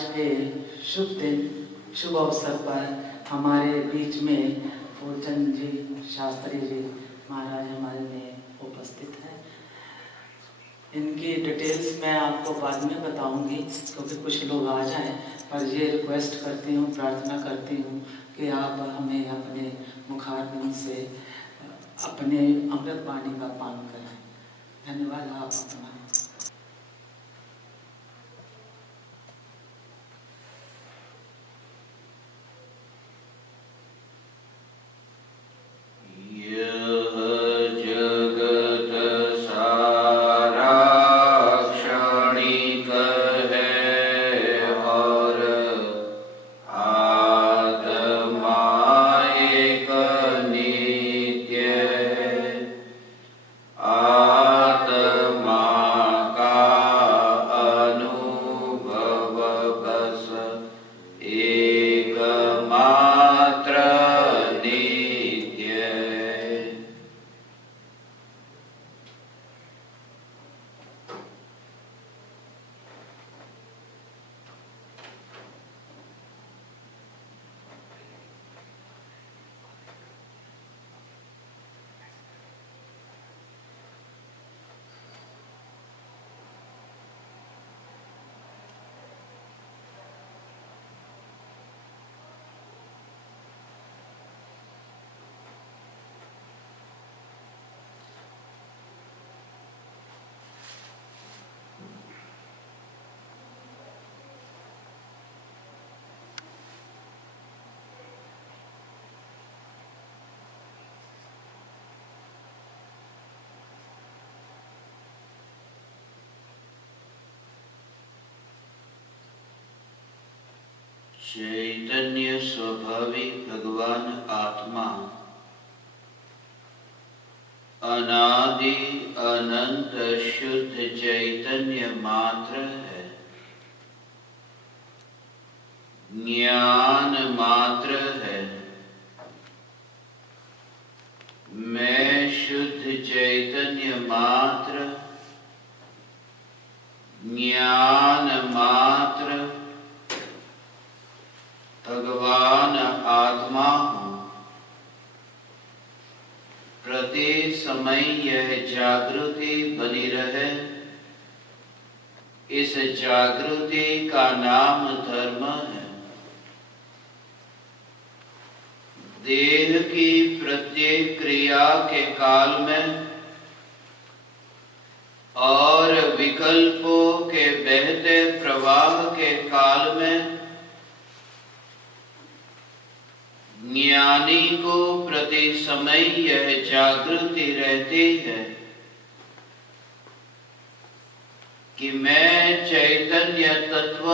आज के शुभ दिन, शुभ अवसर पर हमारे बीच में फूलचंद जी शास्त्री जी महाराज हमारे में उपस्थित हैं। इनकी डिटेल्स मैं आपको बाद में बताऊंगी क्योंकि कुछ लोग आ जाएं, पर ये रिक्वेस्ट करती हूँ, प्रार्थना करती हूँ कि आप हमें अपने मुखारबिंद से अपने अमृत वाणी का पान कराएं। धन्यवाद। आप अपना चैतन्य स्वभावी भगवान आत्मा अनादि अनंत शुद्ध चैतन्य मात्र है, ज्ञान मात्र है। मैं शुद्ध चैतन्य मात्र, ज्ञान मात्र भगवान आत्मा हूँ। प्रति समय यह जागृति बनी रहे, इस जागृति का नाम धर्म है। देह की प्रत्येक क्रिया के काल में और विकल्पों के बहते प्रवाह के काल में ज्ञानी को प्रति समय यह जागृति रहती है कि मैं चैतन्य तत्व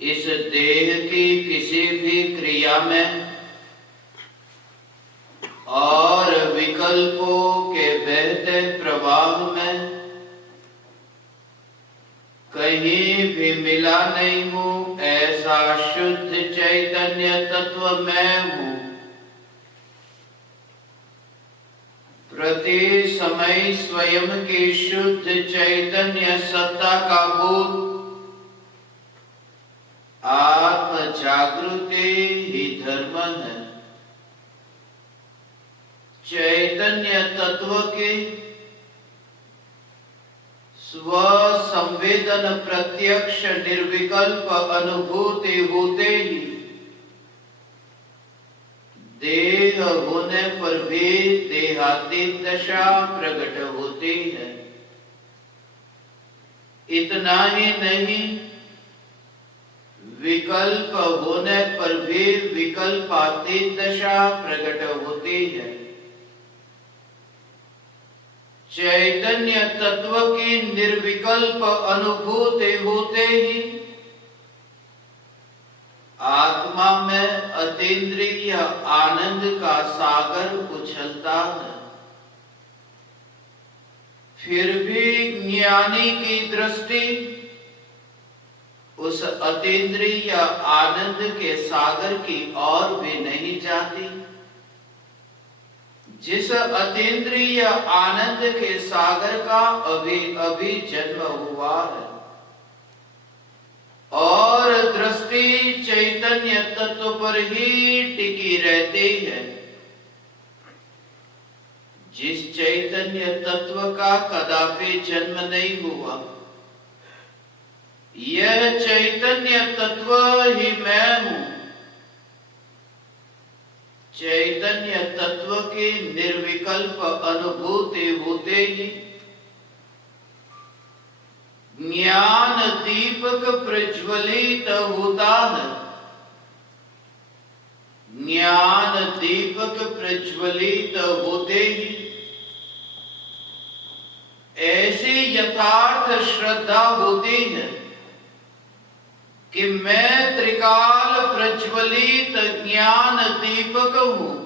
इस देह की किसी भी क्रिया में और विकल्पों के बहते प्रवाह में कहीं भी मिला नहीं हूँ। ऐसा शुद्ध चैतन्य तत्व मैं हूँ। प्रति समय स्वयं की शुद्ध चैतन्य सत्ता का बोध आत्म जागृति ही धर्म है। चैतन्य तत्व की स्व संवेदन प्रत्यक्ष निर्विकल्प अनुभूति होते ही देह होने पर भी देहातीत दशा प्रकट होती है। इतना ही नहीं, विकल्प होने पर भी विकल्पातीत दशा प्रकट होती है। चैतन्य तत्व की निर्विकल्प अनुभूति होते ही आत्मा में अतीन्द्रिय आनंद का सागर उछलता है। फिर भी ज्ञानी की दृष्टि उस अतीन्द्रिय आनंद के सागर की ओर भी नहीं जाती। जिस अतीन्द्रिय आनंद के सागर का अभी अभी जन्म हुआ है, पर ही टिकी रहती है। जिस चैतन्य तत्व का कदापि जन्म नहीं हुआ, यह चैतन्य तत्व ही मैं हूं। चैतन्य तत्व की निर्विकल्प अनुभूति होते ही ज्ञान दीपक प्रज्वलित होता है। ज्ञान दीपक प्रज्वलित होते ही ऐसी यथार्थ श्रद्धा होती है कि मैं त्रिकाल प्रज्वलित ज्ञान दीपक हूं।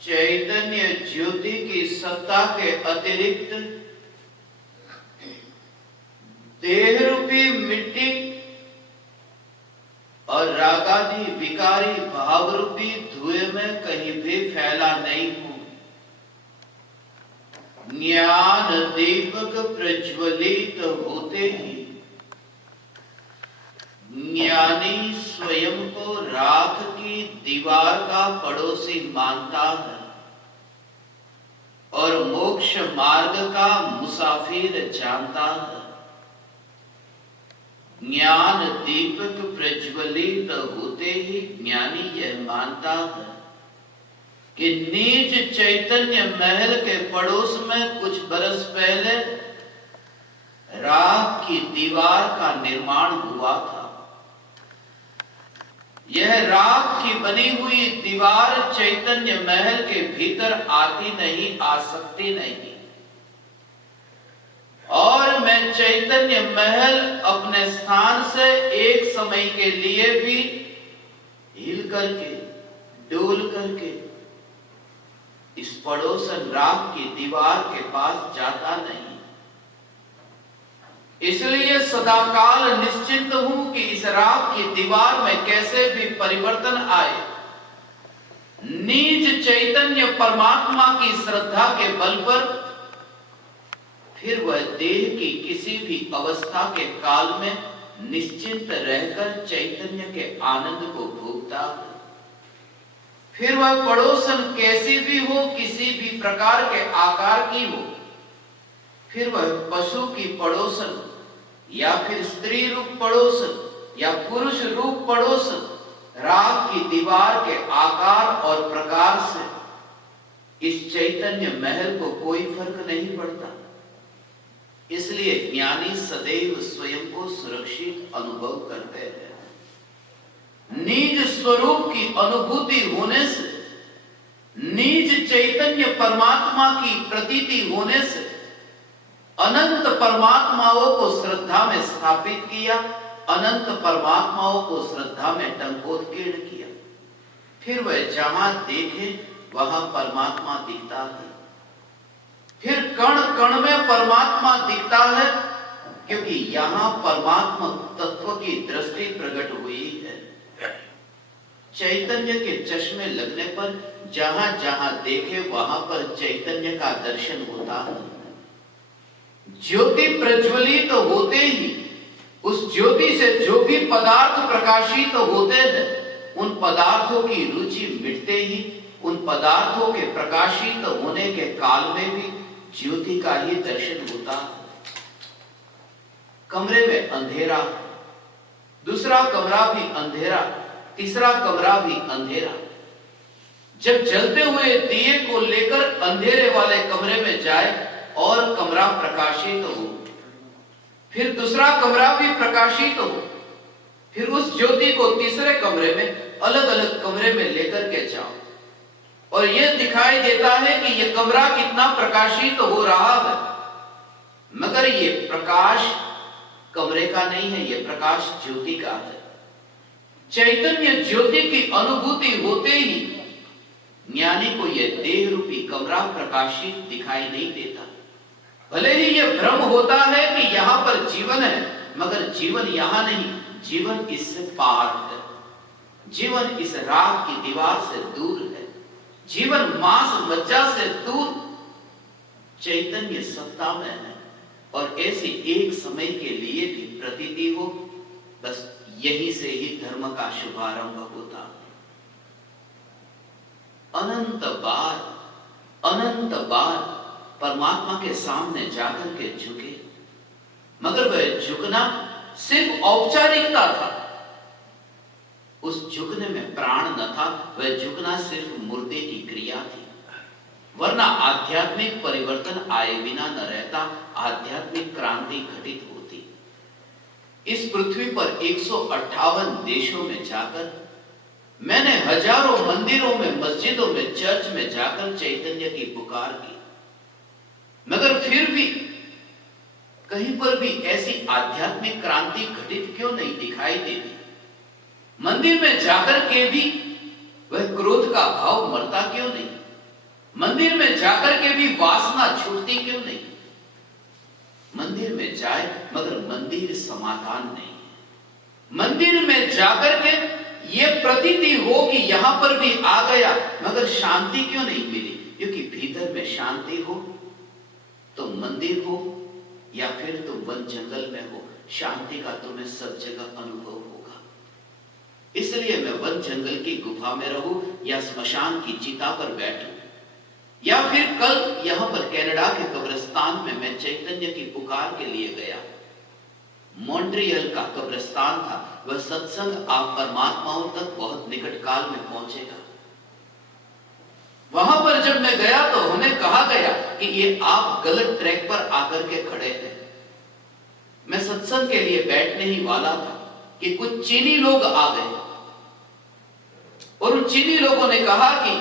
चैतन्य ज्योति की सत्ता के अतिरिक्त देह रूपी मिट्टी और रागादि विकारी भाव रूपी धुएं में कहीं भी फैला नहीं हूं। ज्ञान दीपक प्रज्वलित होते ही ज्ञानी स्वयं को राख की दीवार का पड़ोसी मानता है और मोक्ष मार्ग का मुसाफिर जानता है। ज्ञान दीपक प्रज्वलित होते ही ज्ञानी यह मानता है कि निज चैतन्य महल के पड़ोस में कुछ बरस पहले राख की दीवार का निर्माण हुआ था। यह राख की बनी हुई दीवार चैतन्य महल के भीतर आती नहीं, आ सकती नहीं, और मैं चैतन्य महल अपने स्थान से एक समय के लिए भी हिल करके, डोल करके इस पड़ोसन राख की दीवार के पास जाता नहीं। इसलिए सदाकाल निश्चिंत हूं कि इस राख की दीवार में कैसे भी परिवर्तन आए, निज चैतन्य परमात्मा की श्रद्धा के बल पर फिर वह देह की किसी भी अवस्था के काल में निश्चिंत रहकर चैतन्य के आनंद को भोगता है। फिर वह पड़ोसन कैसी भी हो, किसी भी प्रकार के आकार की हो, फिर वह पशु की पड़ोसन या फिर स्त्री रूप पड़ोसन या पुरुष रूप पड़ोसन, राख की दीवार के आकार और प्रकार से इस चैतन्य महल को कोई फर्क नहीं पड़ता। इसलिए ज्ञानी सदैव स्वयं को सुरक्षित अनुभव करते हैं। निज स्वरूप की अनुभूति होने से, निज चैतन्य परमात्मा की प्रतीति होने से अनंत परमात्माओं को श्रद्धा में स्थापित किया, अनंत परमात्माओं को श्रद्धा में टंकोत्कीर्ण किया। फिर वह जहां देखे वहां परमात्मा दिखता है। फिर कण कण में परमात्मा दिखता है, क्योंकि यहां परमात्मा तत्व की दृष्टि प्रकट हुई है। चैतन्य के चश्मे लगने पर जहां जहां देखे वहां पर चैतन्य का दर्शन होता है। ज्योति प्रज्वलित तो होते ही उस ज्योति से जो भी पदार्थ प्रकाशित तो होते हैं, उन पदार्थों की रुचि मिटते ही उन पदार्थों के प्रकाशित होने के काल में भी ज्योति का ही दर्शन होता है। कमरे में अंधेरा, दूसरा कमरा भी अंधेरा, तीसरा कमरा भी अंधेरा। जब जलते हुए दिए को लेकर अंधेरे वाले कमरे में जाए और कमरा प्रकाशित हो, फिर दूसरा कमरा भी प्रकाशित हो, फिर उस ज्योति को तीसरे कमरे में, अलग अलग कमरे में लेकर के जाओ और यह दिखाई देता है कि यह कमरा कितना प्रकाशित हो रहा है, मगर यह प्रकाश कमरे का नहीं है, यह प्रकाश ज्योति का है। चैतन्य ज्योति की अनुभूति होते ही ज्ञानी को यह देह रूपी कमरा प्रकाशित दिखाई नहीं देता। भले ही यह भ्रम होता है कि यहां पर जीवन है, मगर जीवन यहां नहीं, जीवन इससे पार है। जीवन इस राख की दीवार से दूर है, जीवन मांस मज्जा से दूर चैतन्य सत्ता में है। और ऐसी एक समय के लिए भी प्रतीति हो, बस यहीं से ही धर्म का शुभारंभ होता। अनंत बार परमात्मा के सामने जाकर के झुके, मगर वह झुकना सिर्फ औपचारिकता था। उस झुकने में प्राण न था, वह झुकना सिर्फ मुर्दे की क्रिया थी। वरना आध्यात्मिक परिवर्तन आए बिना न रहता, आध्यात्मिक क्रांति घटित होती। इस पृथ्वी पर 158 देशों में जाकर मैंने हजारों मंदिरों में, मस्जिदों में, चर्च में जाकर चैतन्य की पुकार की, मगर फिर भी कहीं पर भी ऐसी आध्यात्मिक क्रांति घटित क्यों नहीं दिखाई देती? मंदिर में जाकर के भी वह क्रोध का भाव मरता क्यों नहीं? मंदिर में जाकर के भी वासना छूटती क्यों नहीं? मंदिर में जाए मगर मंदिर समाधान नहीं है। मंदिर में जाकर के ये प्रतीति हो कि यहां पर भी आ गया, मगर शांति क्यों नहीं मिली? क्योंकि भीतर में शांति हो तो मंदिर हो या फिर तुम वन जंगल में हो, शांति का तुम्हें सब जगह अनुभव होगा। इसलिए मैं वन जंगल की गुफा में रहूं या स्मशान की चिता पर बैठूं, या फिर कल यहां पर कनाडा के कब्रिस्तान में मैं चैतन्य की पुकार के लिए गया। मॉन्ट्रियल का कब्रिस्तान था। वह सत्संग आप परमात्माओं तक बहुत निकट काल में पहुंचेगा। वहां पर जब मैं गया तो हमें कहा गया कि ये आप गलत ट्रैक पर आकर के खड़े हैं। मैं सत्संग के लिए बैठने ही वाला था कि कुछ चीनी लोग आ गए और उन चीनी लोगों ने कहा कि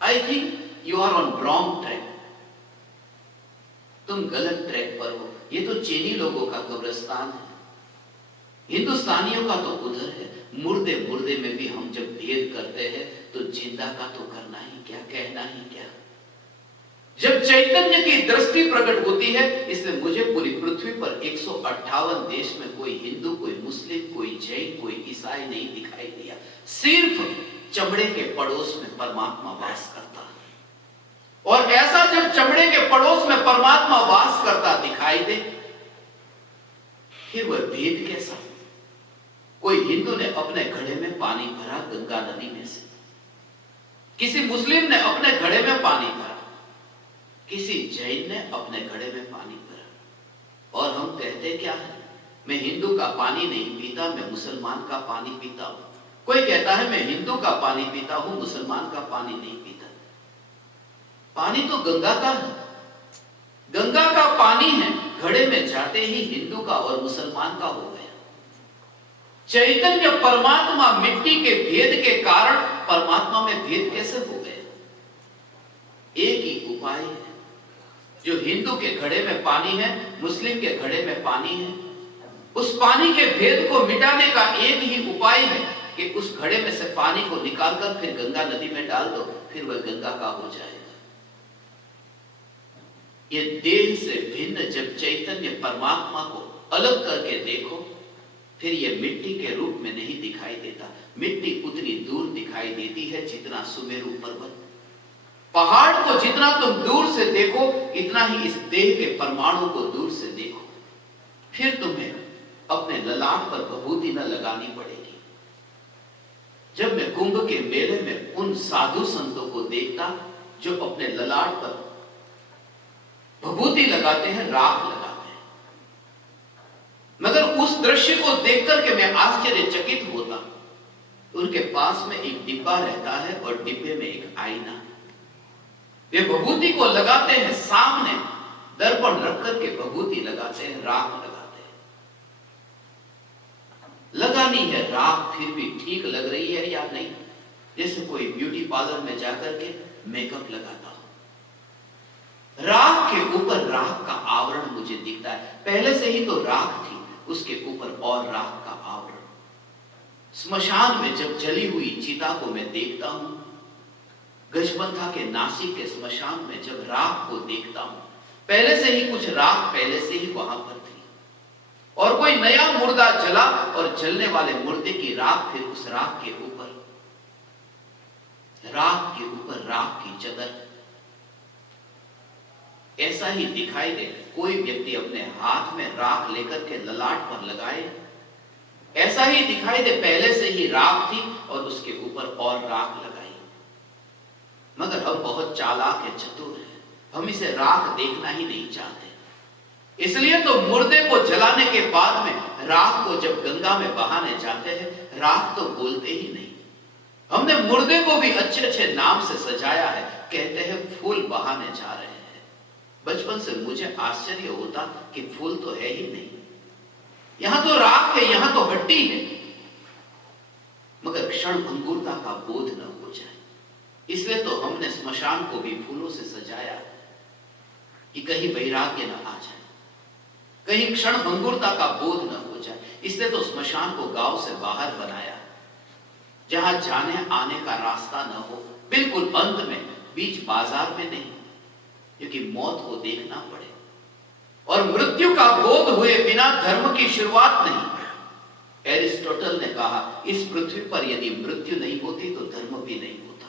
I think you are on wrong track, तुम गलत ट्रैक पर हो। ये तो चीनी लोगों का कब्रिस्तान है, हिंदुस्तानियों का तो उधर है। मुर्दे मुर्दे में भी हम जब भेद करते हैं तो जिंदा का तो करना ही क्या, कहना ही क्या। जब चैतन्य की दृष्टि प्रकट होती है, इसलिए मुझे पूरी पृथ्वी पर 158 देश में कोई हिंदू, कोई मुस्लिम, कोई जैन, कोई ईसाई नहीं दिखाई दिया। सिर्फ चमड़े के पड़ोस में परमात्मा वास करता है। और ऐसा जब चमड़े के पड़ोस में परमात्मा वास करता दिखाई दे, फिर वह भेद कैसा? कोई हिंदू ने अपने घड़े में पानी भरा गंगा नदी में से, किसी मुस्लिम ने अपने घड़े में पानी भरा, किसी जैन ने अपने घड़े में पानी भरा। और हम कहते क्या है? मैं हिंदू का पानी नहीं पीता, मैं मुसलमान का पानी पीता हूं। कोई कहता है मैं हिंदू का पानी पीता हूं, मुसलमान का पानी नहीं पीता। पानी तो गंगा का है, गंगा का पानी है। घड़े में जाते ही हिंदू का और मुसलमान का हो गया। चैतन्य परमात्मा मिट्टी के भेद के कारण परमात्मा में भेद कैसे हो गया? एक ही उपाय है। जो हिंदू के घड़े में पानी है, मुस्लिम के घड़े में पानी है, उस पानी के भेद को मिटाने का एक ही उपाय है कि उस घड़े में से पानी को निकालकर फिर गंगा नदी में डाल दो, फिर वह गंगा का हो जाएगा। ये देह से भिन्न जब चैतन्य परमात्मा को अलग करके देखो, फिर ये मिट्टी के रूप में नहीं दिखाई देता। मिट्टी उतनी दूर दिखाई देती है जितना सुमेरु पर्वत। पहाड़ को जितना तुम दूर से देखो, इतना ही इस देह के परमाणु को दूर से देखो। फिर तुम्हें अपने ललाट पर विभूति न लगानी पड़ेगी। जब मैं कुंभ के मेले में उन साधु संतों को देखता जो अपने ललाट पर विभूति लगाते हैं, राख लगाते हैं, मगर उस दृश्य को देख करके मैं आश्चर्यचकित होता। उनके पास में एक डिब्बा रहता है और डिब्बे में एक आईना। वे विभूति को लगाते हैं, सामने दर्पण रख करके विभूति लगाते हैं, राख लगाते हैं। लगानी है राख, फिर भी ठीक लग रही है या नहीं? जैसे कोई ब्यूटी पार्लर में जाकर के मेकअप लगाता हो। राख के ऊपर राख का आवरण मुझे दिखता है। पहले से ही तो राख थी, उसके ऊपर और राख का आवरण। स्मशान में जब जली हुई चिता को मैं देखता हूं, गजपंथा के नासिक के स्मशान में जब राख को देखता हूं, पहले से ही कुछ राख पहले से ही वहां पर थी। और कोई नया मुर्दा जला और जलने वाले मुर्दे की राख फिर उस राख के ऊपर राख की चदर। ऐसा ही दिखाई दे। कोई व्यक्ति अपने हाथ में राख लेकर के ललाट पर लगाए, ऐसा ही दिखाई दे पहले से ही राख थी और उसके ऊपर और राख लगाई। मगर हम बहुत चालाक है, चतुर है, हम इसे राख देखना ही नहीं चाहते। इसलिए तो मुर्दे को जलाने के बाद में राख को जब गंगा में बहाने जाते हैं, राख तो बोलते ही नहीं। हमने मुर्दे को भी अच्छे अच्छे नाम से सजाया है, कहते हैं फूल बहाने जा रहे हैं। बचपन से मुझे आश्चर्य होता कि फूल तो है ही नहीं, यहां तो राख है, यहां तो हड्डी है। मगर क्षण भंगुरता का बोध न हो जाए, इसलिए तो हमने स्मशान को भी फूलों से सजाया कि कहीं वैराग्य न आ जाए, कहीं क्षण भंगुरता का बोध न हो जाए। इसलिए तो स्मशान को गांव से बाहर बनाया, जहां जाने आने का रास्ता न हो, बिल्कुल अंत में, बीच बाजार में नहीं, क्योंकि मौत को देखना पड़े और मृत्यु का बोध हुए बिना धर्म की शुरुआत नहीं। एरिस्टोटल ने कहा, इस पृथ्वी पर यदि मृत्यु नहीं होती तो धर्म भी नहीं होता।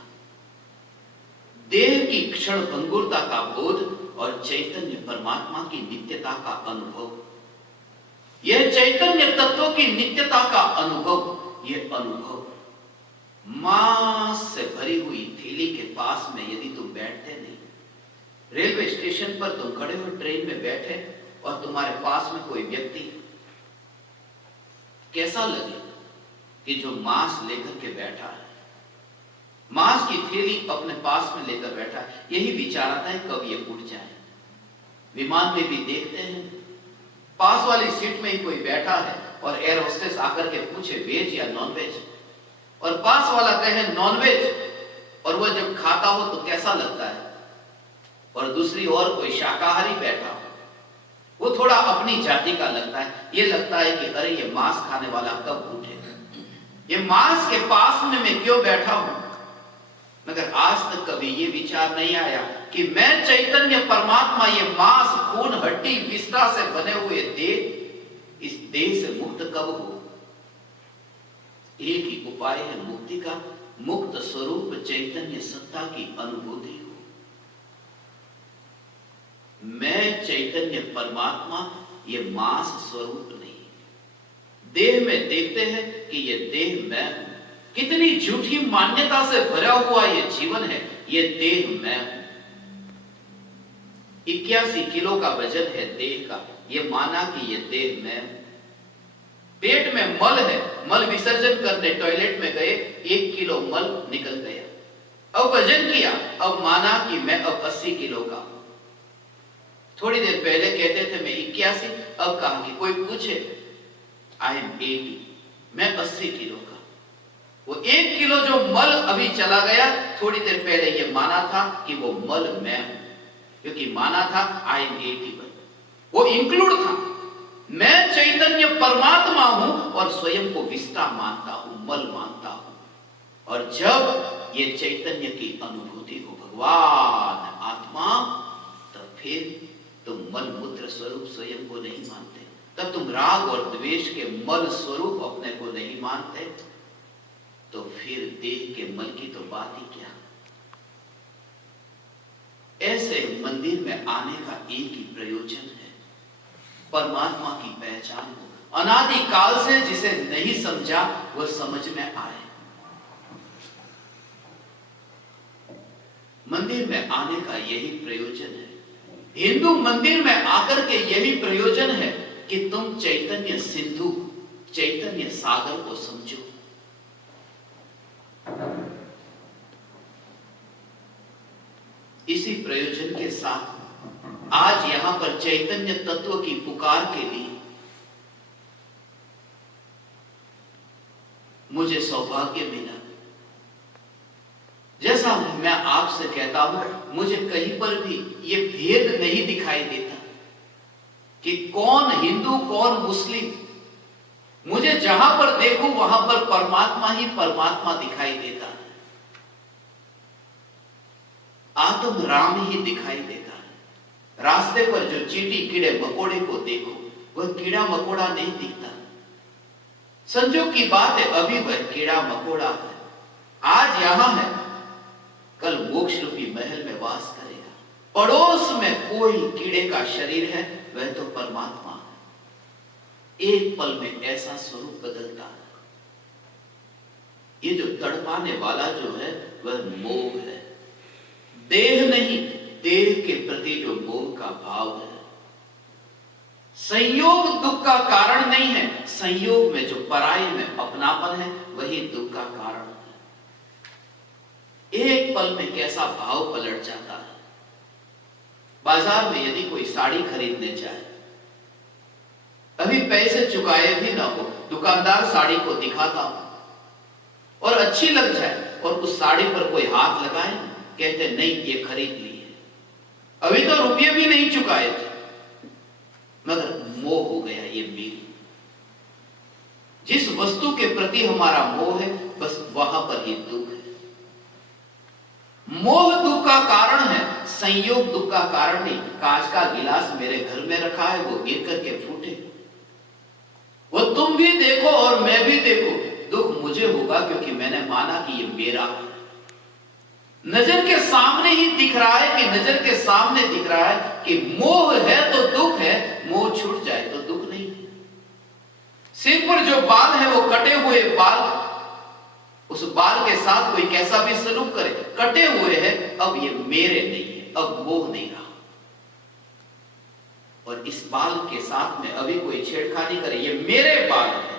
देह की क्षण भंगुरता का बोध और चैतन्य परमात्मा की नित्यता का अनुभव, यह चैतन्य तत्वों की नित्यता का अनुभव, यह अनुभव मांस से भरी हुई थैली के पास में यदि तुम बैठते नहीं, रेलवे स्टेशन पर तुम खड़े हो, ट्रेन में बैठे और तुम्हारे पास में कोई व्यक्ति, कैसा लगे कि जो मांस लेकर के बैठा है, मांस की थैली अपने पास में लेकर बैठा है, यही विचार आता है कब ये उठ जाए। विमान में भी देखते हैं, पास वाली सीट में ही कोई बैठा है और एयर होस्टेस आकर के पूछे वेज या नॉन वेज, और पास वाला कहे नॉन वेज, और वह जब खाता हो तो कैसा लगता है, और दूसरी ओर कोई शाकाहारी बैठा हो, वो थोड़ा अपनी जाति का लगता है। ये लगता है कि अरे ये मांस खाने वाला कब उठेगा, ये मांस के पास में मैं क्यों बैठा हूं। मगर आज तक कभी ये विचार नहीं आया कि मैं चैतन्य परमात्मा, ये मांस खून हड्डी विस्तार से बने हुए देह, इस देह से मुक्त कब हो। एक ही उपाय है मुक्ति का, मुक्त स्वरूप चैतन्य सत्ता की अनुभूति हो। मैं चैतन्य परमात्मा, ये मांस स्वरूप नहीं। देह में देखते हैं कि ये देह मैं हूं, कितनी झूठी मान्यता से भरा हुआ ये जीवन है, ये देह मैं हूं। 81 किलो का वजन है देह का, ये माना कि ये देह मैं हूं। पेट में मल है, मल विसर्जन करने टॉयलेट में गए, 1 किलो मल निकल गया, अब वजन किया, अब माना कि मैं अब 80 किलो का। थोड़ी देर पहले कहते थे मैं 81, अब कहा कि कोई पूछे आई एम 80, मैं 80 किलो का। वो 1 किलो जो मल अभी चला गया, थोड़ी देर पहले ये माना था कि वो मल मैं हूं, क्योंकि माना था आई एम 81, वो इंक्लूड था। मैं चैतन्य परमात्मा हूं और स्वयं को विस्ता मानता हूं, मल मानता हूं। और जब ये चैतन्य की अनुभूति हो, भगवान आत्मा, तब फिर तुम मल मूत्र स्वरूप स्वयं को नहीं मानते, तब तुम राग और द्वेष के मल स्वरूप अपने को नहीं मानते, तो फिर देह के मल की तो बात ही क्या। ऐसे मंदिर में आने का एक ही प्रयोजन है, परमात्मा की पहचान हो। अनादि काल से जिसे नहीं समझा वह समझ में आए। मंदिर में आने का यही प्रयोजन है। हिंदू मंदिर में आकर के यही प्रयोजन है कि तुम चैतन्य सिंधु, चैतन्य सागर को समझो। इसी प्रयोजन के साथ आज यहां पर चैतन्य तत्व की पुकार के लिए मुझे सौभाग्य मिला। जैसा मैं आपसे कहता हूं, मुझे कहीं पर भी ये भेद नहीं दिखाई देता कि कौन हिंदू कौन मुस्लिम। मुझे जहां पर देखूं वहां पर परमात्मा ही परमात्मा दिखाई देता है, आत्म राम ही दिखाई देता है। रास्ते पर जो चींटी कीड़े मकोड़े को देखो, वह कीड़ा मकोड़ा नहीं दिखता। संजोग की बात है, अभी वह कीड़ा मकोड़ा है, आज यहां है, कल मोक्ष रूपी महल में वास करेगा। पड़ोस में कोई कीड़े का शरीर है, वह तो परमात्मा है। एक पल में ऐसा स्वरूप बदलता है। ये जो तड़पाने वाला जो है वह मोह है, देह नहीं, देह के प्रति जो मोह का भाव है। संयोग दुख का कारण नहीं है, संयोग में जो पराई में अपनापन है वही दुख का कारण है। एक पल में कैसा भाव पलट जाता है। बाजार में यदि कोई साड़ी खरीदने जाए, अभी पैसे चुकाए भी ना हो, दुकानदार साड़ी को दिखाता हो और अच्छी लग जाए और उस साड़ी पर कोई हाथ लगाए, कहते नहीं ये खरीद ली है, अभी तो रुपये भी नहीं चुकाए थे, मगर मोह हो गया ये मेरी। जिस वस्तु के प्रति हमारा मोह है बस वहां पर ही दुख है। मोह दुख का कारण है, संयोग दुख का कारण नहीं। कांच का गिलास मेरे घर में रखा है, वो गिर करके फूटे, वो तुम भी देखो और मैं भी देखो, दुख मुझे होगा क्योंकि मैंने माना कि ये मेरा है। नजर के सामने ही दिख रहा है कि नजर के सामने दिख रहा है कि मोह है तो दुख है, मोह छूट जाए तो दुख नहीं है। सिर पर जो बाल है वो कटे हुए बाल, उस बाल के साथ कोई कैसा भी सलूक करे, कटे हुए हैं, अब ये मेरे नहीं है, अब मोह नहीं रहा। और इस बाल के साथ में अभी कोई छेड़खानी करे, ये मेरे बाल है।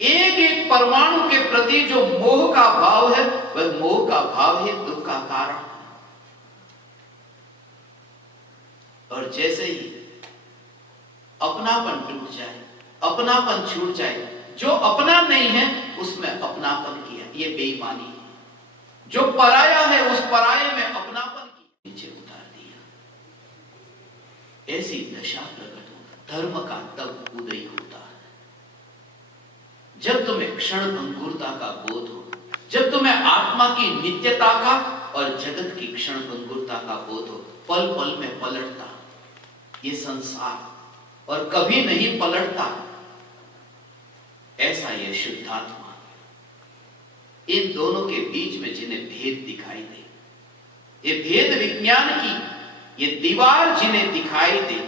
एक एक परमाणु के प्रति जो मोह का भाव है वह मोह का भाव ही दुख का कारण है। और जैसे ही अपनापन टूट जाए, अपनापन छूट जाए, जो अपना नहीं है उसमें अपनापन किया, ये बेईमानी है। जो पराया है उस पराये में अपनापन किया, नीचे उतार दिया। ऐसी दशा प्रकट हो, धर्म का तब उदय होता है जब तुम्हें क्षण भंगुरता का बोध हो, जब तुम्हें आत्मा की नित्यता का और जगत की क्षण भंगुरता का बोध हो। पल पल में पलटता ये संसार और कभी नहीं पलटता, ऐसा यह शुद्धात्मा। इन दोनों के बीच में जिन्हें भेद दिखाई दे, ये भेद विज्ञान की ये दीवार जिन्हें दिखाई दे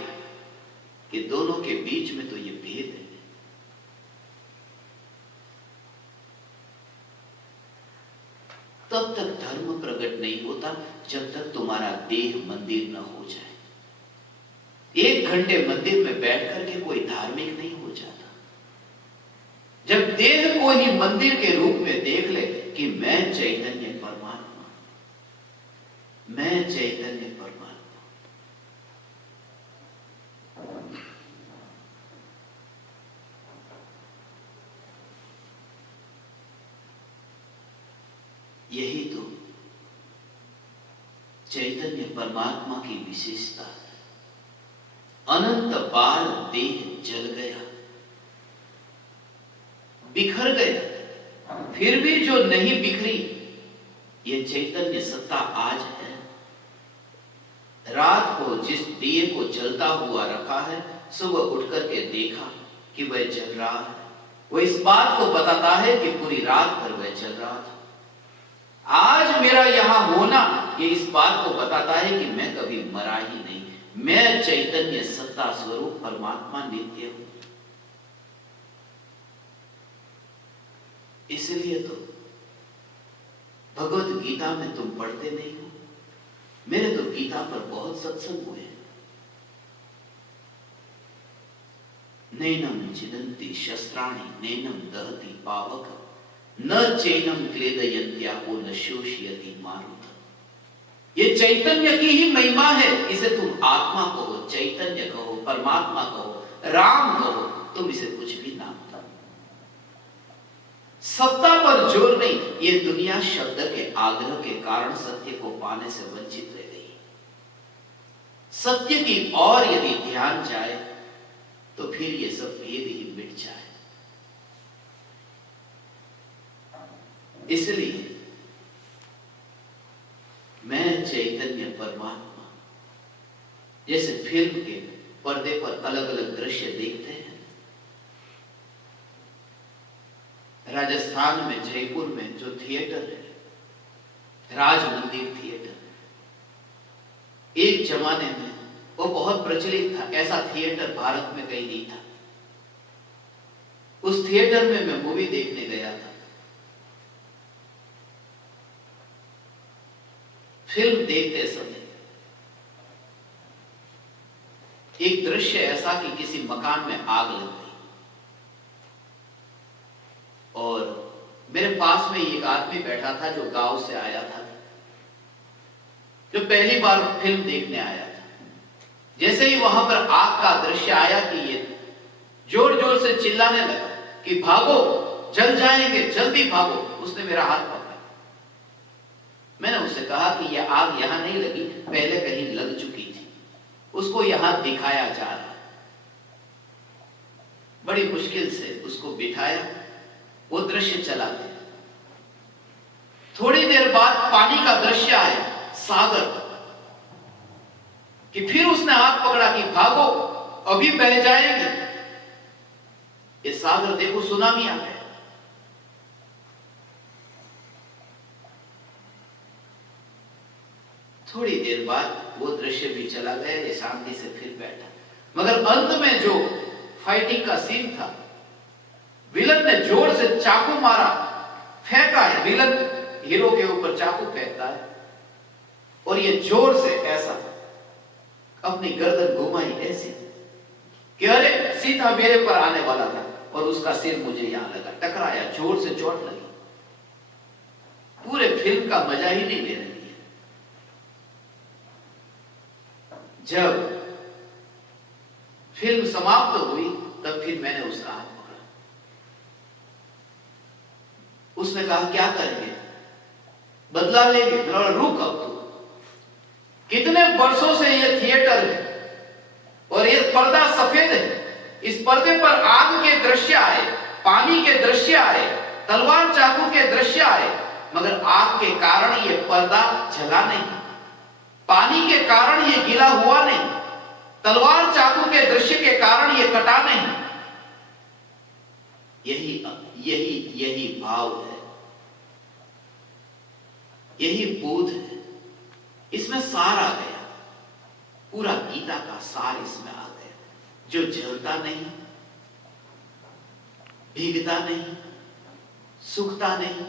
कि दोनों के बीच में तो ये भेद है, तब तक धर्म प्रकट नहीं होता जब तक तुम्हारा देह मंदिर न हो जाए। 1 घंटे मंदिर में बैठ करके कोई धार्मिक नहीं हो जाता। जब देह को ही मंदिर के रूप में देख ले कि मैं चैतन्य परमात्मा, मैं चैतन्य परमात्मा। यही तो चैतन्य परमात्मा की विशेषता है। अनंत बार देह जल गया, बिखर गया, फिर भी जो नहीं बिखरी ये चैतन्य सत्ता आज है। रात को जिस दिए को जलता हुआ रखा है, सुबह उठ करके देखा कि वह जल रहा है, वो इस बात को बताता है कि पूरी रात भर वह जल रहा था। आज मेरा यहां होना ये इस बात को बताता है कि मैं कभी मरा ही नहीं, मैं चैतन्य सत्ता स्वरूप परमात्मा नित्य हूं। इसलिए तो भगवत गीता में तुम पढ़ते नहीं हो। मेरे तो गीता पर बहुत सत्संग हुए। नैनम छिदन्ति शस्त्राणि नैनम दहति पावक न चैनम क्लेदयन्त्यापो न शोषयति मारुत। ये चैतन्य की ही महिमा है। इसे तुम आत्मा कहो, चैतन्य कहो, परमात्मा कहो, राम कहो, तुम इसे कुछ भी नाम दो। सत्ता पर जोर नहीं। ये दुनिया शब्द के आग्रह के कारण सत्य को पाने से वंचित रह गई। सत्य की ओर यदि ध्यान जाए तो फिर ये सब भेद ही मिट जाए। इसलिए मैं चैतन्य परमात्मा, जैसे फिल्म के पर्दे पर अलग अलग दृश्य देखते हैं। राजस्थान में जयपुर में जो थिएटर है, राज मंदिर थिएटर, एक जमाने में वो बहुत प्रचलित था। ऐसा थिएटर भारत में कहीं नहीं था। उस थिएटर में मैं मूवी देखने गया था। फिल्म देखते समय एक दृश्य ऐसा कि किसी मकान में आग लग गई और मेरे पास में एक आदमी बैठा था जो गांव से आया था, जो पहली बार फिल्म देखने आया था। जैसे ही वहां पर आग का दृश्य आया कि ये जोर जोर से चिल्लाने लगा कि भागो, जल जाएंगे, जल्दी भागो। उसने मेरा हाथ पकड़ा। मैंने उससे कहा कि यह आग यहां नहीं लगी, पहले कहीं लग चुकी थी, उसको यहां दिखाया जा रहा। बड़ी मुश्किल से उसको बिठाया, वो दृश्य चला गया। थोड़ी देर बाद पानी का दृश्य आया, सागर, कि फिर उसने हाथ पकड़ा कि भागो, अभी बह जाएगी। ये सागर देखो, सुनामी आ गया। थोड़ी देर बाद वो दृश्य भी चला गया, ये शांति से फिर बैठा। मगर अंत में जो फाइटिंग का सीन था, विलन ने जोर से चाकू मारा, फेंका है। विलन हीरो के ऊपर चाकू फेंकता है और ये जोर से ऐसा अपनी गर्दन घुमाई ऐसी कि अरे सीधा मेरे पर आने वाला था और उसका सिर मुझे यहां लगा, टकराया, जोर से चोट लगी। पूरे फिल्म का मजा ही नहीं ले रही है। जब फिल्म समाप्त हुई तब फिर मैंने उसका हाथ पकड़ा। उसने कहा क्या करेंगे, बदला लेंगे। रुक, अब तू, कितने वर्षों से ये थिएटर है और ये पर्दा सफेद है, इस पर्दे पर आग के दृश्य आए, पानी के दृश्य आए, तलवार चाकू के दृश्य आए, मगर आग के कारण ये पर्दा जला नहीं, पानी के कारण ये गीला हुआ नहीं, तलवार चाकू के दृश्य के कारण ये कटा नहीं। यही भाव है, यही बोध है। इसमें सार आ गया, पूरा गीता का सार इसमें आ गया। जो जलता नहीं, भीगता नहीं, सूखता नहीं,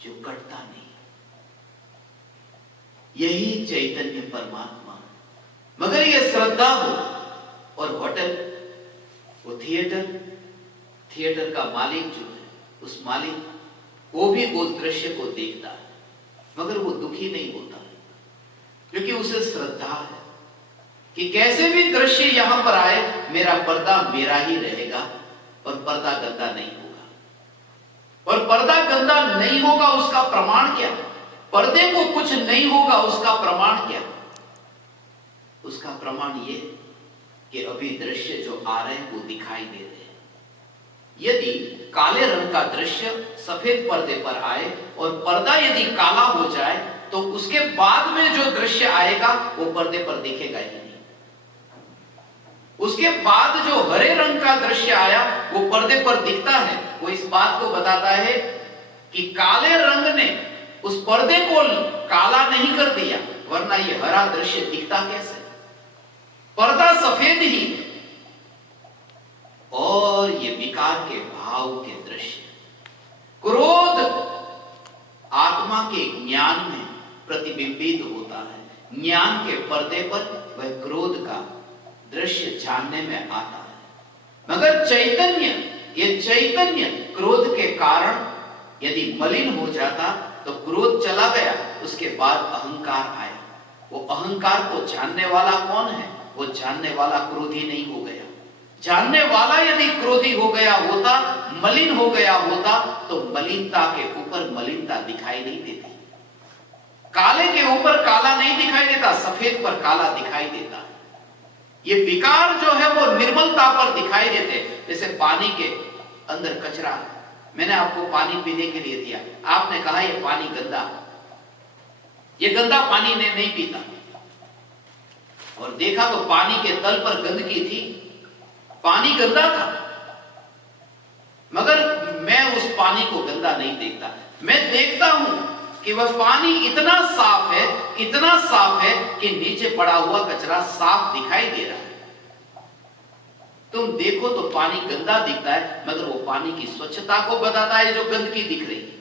जो कटता नहीं, यही चैतन्य परमात्मा। मगर ये श्रद्धा हो और होटल, वो थिएटर का मालिक जो है, उस मालिक वो भी उस दृश्य को देखता है, मगर वो दुखी नहीं होता, क्योंकि उसे श्रद्धा है कि कैसे भी दृश्य यहां पर आए, मेरा पर्दा मेरा ही रहेगा और पर्दा गंदा नहीं होगा। और पर्दा गंदा नहीं होगा उसका प्रमाण क्या? पर्दे को कुछ नहीं होगा उसका प्रमाण क्या? उसका प्रमाण ये कि अभी दृश्य जो आ रहे हैं वो दिखाई दे रहे हैं। यदि काले रंग का दृश्य सफेद पर्दे पर आए और पर्दा यदि काला हो जाए तो उसके बाद में जो दृश्य आएगा वो पर्दे पर दिखेगा ही नहीं। उसके बाद जो हरे रंग का दृश्य आया वो पर्दे पर दिखता है। वो इस बात को बताता है कि काले रंग ने उस पर्दे को काला नहीं कर दिया, वरना ये हरा दृश्य दिखता कैसे? पर्दा सफेद ही है। और ये विकार के भाव के दृश्य, क्रोध आत्मा के ज्ञान में प्रतिबिंबित होता है। ज्ञान के पर्दे पर वह क्रोध का दृश्य जानने में आता है। मगर चैतन्य, ये चैतन्य क्रोध के कारण यदि मलिन हो जाता तो क्रोध चला गया, उसके बाद अहंकार आया। वो अहंकार को जानने वाला कौन है? वो जानने वाला क्रोधी नहीं हो गया। जानने वाला यदि क्रोधी हो गया होता, मलिन हो गया होता, तो मलिनता के ऊपर मलिनता दिखाई नहीं देती। काले के ऊपर काला नहीं दिखाई देता, सफेद पर काला दिखाई देता। ये विकार जो है वो निर्मलता पर दिखाई देते। जैसे पानी के अंदर कचरा, मैंने आपको पानी पीने के लिए दिया, आपने कहा ये पानी गंदा, ये गंदा पानी ने नहीं पीता, और देखा तो पानी के तल पर गंदगी थी, पानी गंदा था, मगर मैं उस पानी को गंदा नहीं देखता। मैं देखता हूं कि वह पानी इतना साफ है, इतना साफ है कि नीचे पड़ा हुआ कचरा साफ दिखाई दे रहा है। तुम देखो तो पानी गंदा दिखता है, मगर वो पानी की स्वच्छता को बताता है जो गंदगी दिख रही है।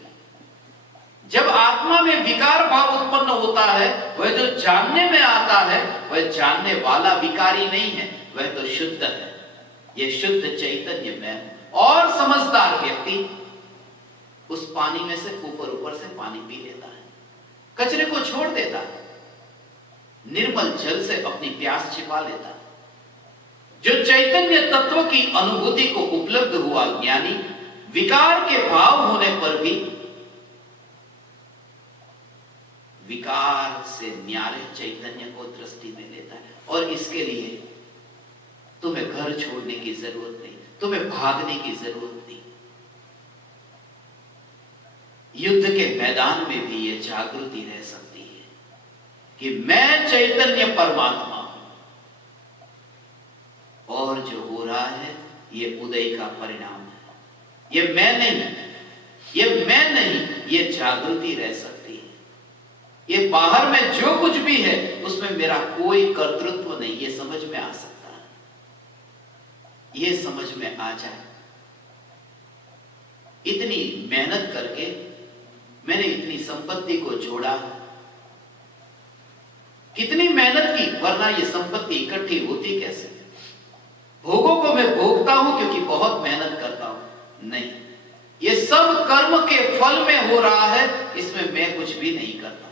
जब आत्मा में विकार भाव उत्पन्न होता है, वह जो जानने में आता है, वह जानने वाला विकारी नहीं है, वह तो शुद्ध है। यह शुद्ध चैतन्य में और समझदार व्यक्ति उस पानी में से ऊपर से पानी पी लेता है, कचरे को छोड़ देता है, निर्मल जल से अपनी प्यास छिपा लेता है। जो चैतन्य तत्व की अनुभूति को उपलब्ध हुआ ज्ञानी विकार के भाव होने पर भी विकार से न्यारे चैतन्य को दृष्टि में लेता है। और इसके लिए तुम्हें घर छोड़ने की जरूरत नहीं, तुम्हें भागने की जरूरत नहीं। युद्ध के मैदान में भी यह जागृति रह सकती है कि मैं चैतन्य परमात्मा हूं, और जो हो रहा है यह उदय का परिणाम है। यह मैं नहीं, यह मैं नहीं, यह जागृति रह सकती है। ये बाहर में जो कुछ भी है उसमें मेरा कोई कर्तृत्व नहीं, ये समझ में आ सकता है। ये समझ में आ जाए, इतनी मेहनत करके मैंने इतनी संपत्ति को जोड़ा, कितनी मेहनत की, वरना ये संपत्ति इकट्ठी होती कैसे? भोगों को मैं भोगता हूं क्योंकि बहुत मेहनत करता हूं? नहीं, ये सब कर्म के फल में हो रहा है, इसमें मैं कुछ भी नहीं करता।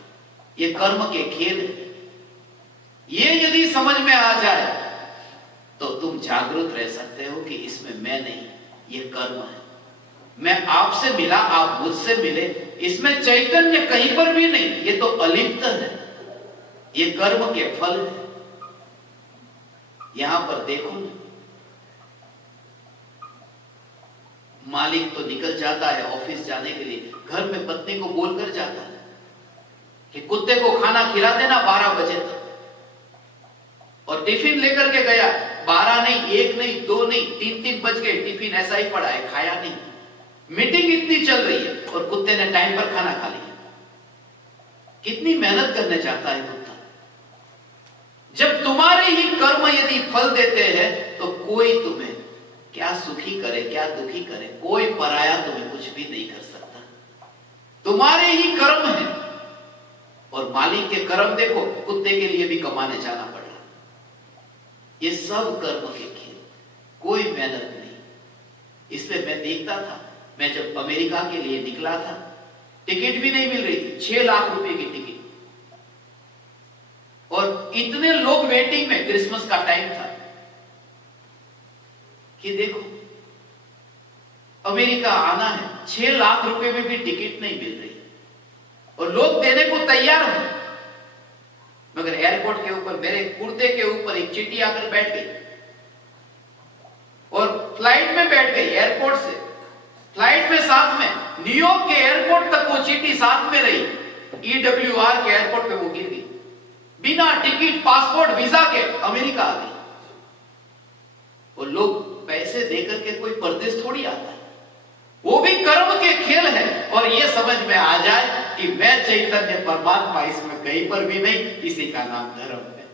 ये कर्म के खेल है। ये यदि समझ में आ जाए तो तुम जागरूक रह सकते हो कि इसमें मैं नहीं, ये कर्म है। मैं आपसे मिला, आप मुझसे मिले, इसमें चैतन्य कहीं पर भी नहीं, ये तो अलिप्त है, ये कर्म के फल है। यहां पर देखो ना, मालिक तो निकल जाता है ऑफिस जाने के लिए, घर में पत्नी को बोलकर जाता है कि कुत्ते को खाना खिला देना 12 बजे तक, और टिफिन लेकर के गया, 12 नहीं, 1 नहीं, 2 नहीं, 3 बज गए, टिफिन ऐसा ही पड़ा है, खाया नहीं। मीटिंग इतनी चल रही है और कुत्ते ने टाइम पर खाना खा लिया। कितनी मेहनत करने जाता है कुत्ता। जब तुम्हारे ही कर्म यदि फल देते हैं तो कोई तुम्हें क्या सुखी करे, क्या दुखी करे, कोई पराया तुम्हें कुछ भी नहीं कर सकता। तुम्हारे ही कर्म है। और मालिक के कर्म देखो, कुत्ते के लिए भी कमाने जाना पड़ रहा। ये सब कर्म के खेल, कोई मेहनत नहीं। इसलिए मैं देखता था, मैं जब अमेरिका के लिए निकला था, टिकट भी नहीं मिल रही थी, 6 लाख रुपए की टिकट, और इतने लोग वेटिंग में, क्रिसमस का टाइम था, कि देखो अमेरिका आना है, 6 लाख रुपए में भी टिकट नहीं मिल रही, और लोग देने को तैयार हैं। मगर एयरपोर्ट के ऊपर, मेरे कुर्ते के ऊपर एक चींटी आकर बैठ गई, और फ्लाइट में बैठ गई। एयरपोर्ट से फ्लाइट में साथ में, न्यूयॉर्क के एयरपोर्ट तक वो चींटी साथ में रही। EWR के एयरपोर्ट पे वो गिर गई, बिना टिकट, पासपोर्ट, वीजा के अमेरिका आ गई। वो लोग पैसे देकर के कोई परदेश थोड़ी आता है, वो भी कर्म के खेल है। और ये समझ में आ जाए कि मैं चैतन्य परमात्मा, इसमें कहीं पर भी नहीं, इसी का नाम धर्म है।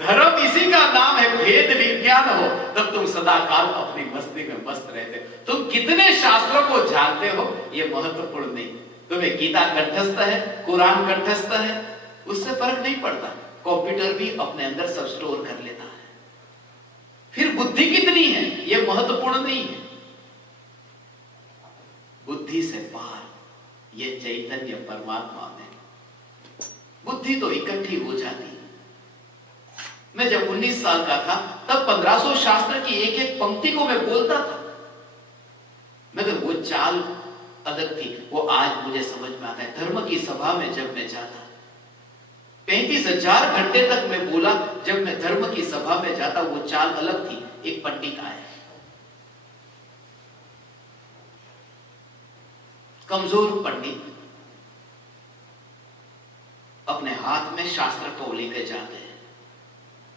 धर्म इसी का नाम है। भेद विज्ञान हो तब तुम सदाकाल अपनी मस्ती में मस्त रहते। तुम कितने शास्त्रों को जानते हो ये महत्वपूर्ण नहीं। तुम्हें गीता कंठस्थ है, कुरान कंठस्थ है, उससे फर्क नहीं पड़ता। कंप्यूटर भी अपने अंदर सब स्टोर कर लेता है। फिर बुद्धि कितनी है ये महत्वपूर्ण नहीं है। बुद्धि से पार ये चैतन्य परमात्मा में बुद्धि तो इकट्ठी हो जाती है। मैं जब 19 साल का था तब 1500 शास्त्र की एक एक पंक्ति को मैं बोलता था, मगर वो चाल अलग थी। वो आज मुझे समझ में आता है। धर्म की सभा में जब मैं जाता, 35,000 घंटे तक मैं बोला। जब मैं धर्म की सभा में जाता वो चाल अलग थी। एक पंडित आया, कमजोर पंडित, अपने हाथ में शास्त्र को लेकर जाते हैं,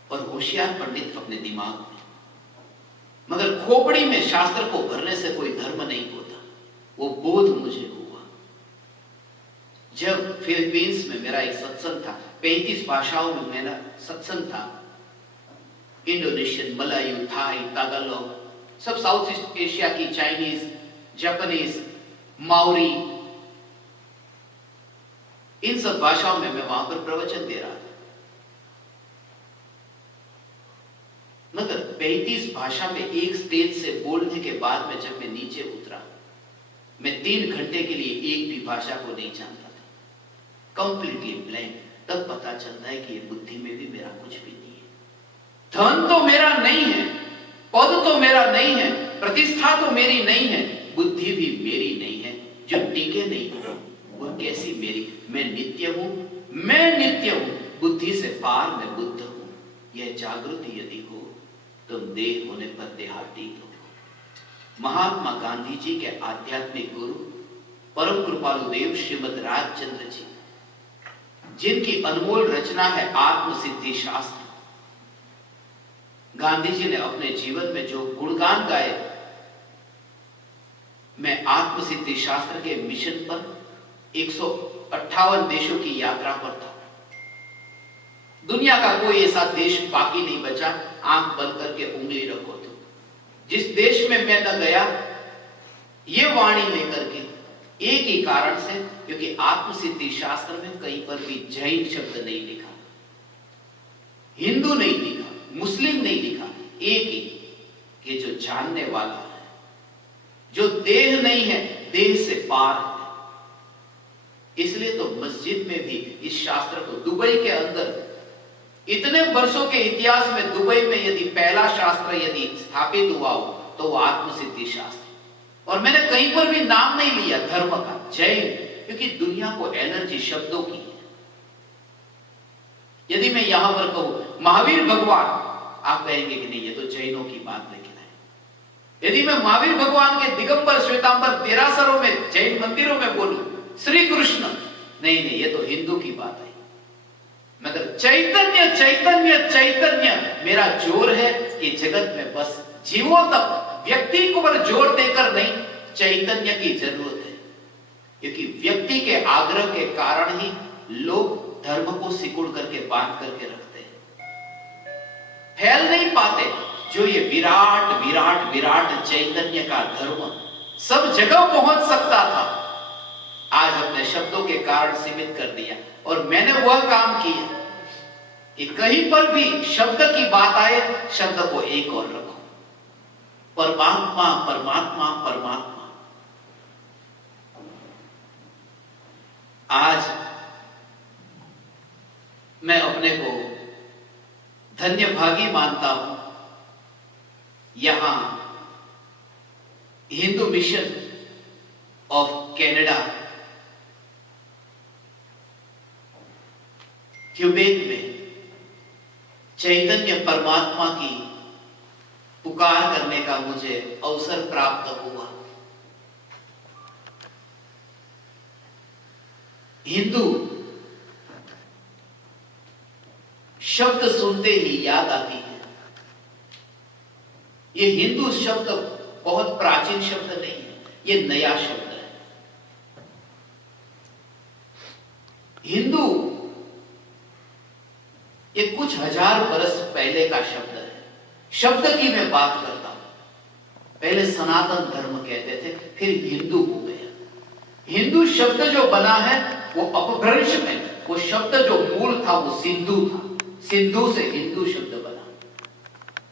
और होशियार पंडित अपने दिमाग में। मगर खोपड़ी में शास्त्र को भरने से कोई धर्म नहीं होता। वो बोध मुझे हुआ जब फिलीपींस में मेरा एक सत्संग था। 35 भाषाओं में मेरा सत्संग था। इंडोनेशियन, मलायू, थाई, तागालोग, सब साउथ ईस्ट एशिया की, चाइनीज, जापानीज, माओरी, इन सब भाषाओं में मैं वहां पर प्रवचन दे रहा था। मगर 35 भाषा में एक स्टेज से बोलने के बाद में जब मैं नीचे उतरा, मैं 3 घंटे के लिए एक भी भाषा को नहीं जानता था, कंप्लीटली ब्लैंक। तब पता चलता है कि ये बुद्धि में भी मेरा कुछ भी नहीं है। धन तो मेरा नहीं है, पद तो मेरा नहीं है, प्रतिष्ठा तो मेरी नहीं है, बुद्धि भी मेरी नहीं है। जो टिके नहीं है वो कैसी मेरी? मैं नित्य हूं, मैं नित्य हूं, बुद्धि से पार मैं बुद्ध हूं। यह जागृति यदि हो, तुम देह होने पर देहातीत हो। महात्मा गांधी जी के आध्यात्मिक गुरु परम कृपालु देव श्रीमद राजचंद्र जी, जिनकी अनमोल रचना है आत्मसिद्धि शास्त्र, गांधी जी ने अपने जीवन में जो गुणगान गाए, मैं आत्मसिद्धि शास्त्र के मिशन पर 158 देशों की यात्रा पर था। दुनिया का कोई ऐसा देश बाकी नहीं बचा, आंख बंद करके उंगली रखो तो, जिस देश में मैं न गया ये वाणी लेकर के, एक ही कारण से, क्योंकि आत्मसिद्धि शास्त्र में कहीं पर भी जैन शब्द नहीं लिखा, हिंदू नहीं लिखा, मुस्लिम नहीं लिखा, एक ही कि जो जानने वाला है, जो देह नहीं है, देह से पार है। इसलिए तो मस्जिद में भी इस शास्त्र को, दुबई के अंदर इतने वर्षों के इतिहास में दुबई में यदि पहला शास्त्र यदि स्थापित हुआ हो तो वो आत्मसिद्धि शास्त्र। और मैंने कहीं पर भी नाम नहीं लिया धर्म का, जैन, क्योंकि दुनिया को एलर्जी शब्दों की है। यदि मैं यहां पर कहूं महावीर भगवान, आप कहेंगे कि नहीं ये तो जैनों की बात लेकिन है। यदि मैं महावीर भगवान के दिगंबर श्वेतांबर देरासरों में, जैन मंदिरों में बोलूं श्री कृष्ण, नहीं नहीं ये तो हिंदू की बात है। मगर चैतन्य चैतन्य चैतन्य मेरा जोर है कि जगत में बस जीवों तक, व्यक्ति को पर जोर देकर नहीं, चैतन्य की जरूरत है। क्योंकि व्यक्ति के आग्रह के कारण ही लोग धर्म को सिकुड़ करके बांध करके रखते हैं, फैल नहीं पाते। जो ये विराट विराट विराट चैतन्य का धर्म सब जगह पहुंच सकता था, आज अपने शब्दों के कारण सीमित कर दिया। और मैंने वह काम किया कि कहीं पर भी शब्द की बात आए, शब्द को एक और रखो, परमात्मा परमात्मा परमात्मा। आज मैं अपने को धन्य भागी मानता हूं, यहां Hindu mission of Canada Quebec में चैतन्य परमात्मा की पुकार करने का मुझे अवसर प्राप्त हुआ। हिंदू शब्द सुनते ही याद आती है। ये हिंदू शब्द बहुत प्राचीन शब्द नहीं है, ये नया शब्द है। हिंदू ये कुछ हजार बरस पहले का शब्द है। शब्द की मैं बात करता हूं। पहले सनातन धर्म कहते थे, फिर हिंदू हो गया। हिंदू शब्द जो बना है वो अपभ्रंश में, वो शब्द जो मूल था वो सिंधु था, सिंधु से हिंदू शब्द बना।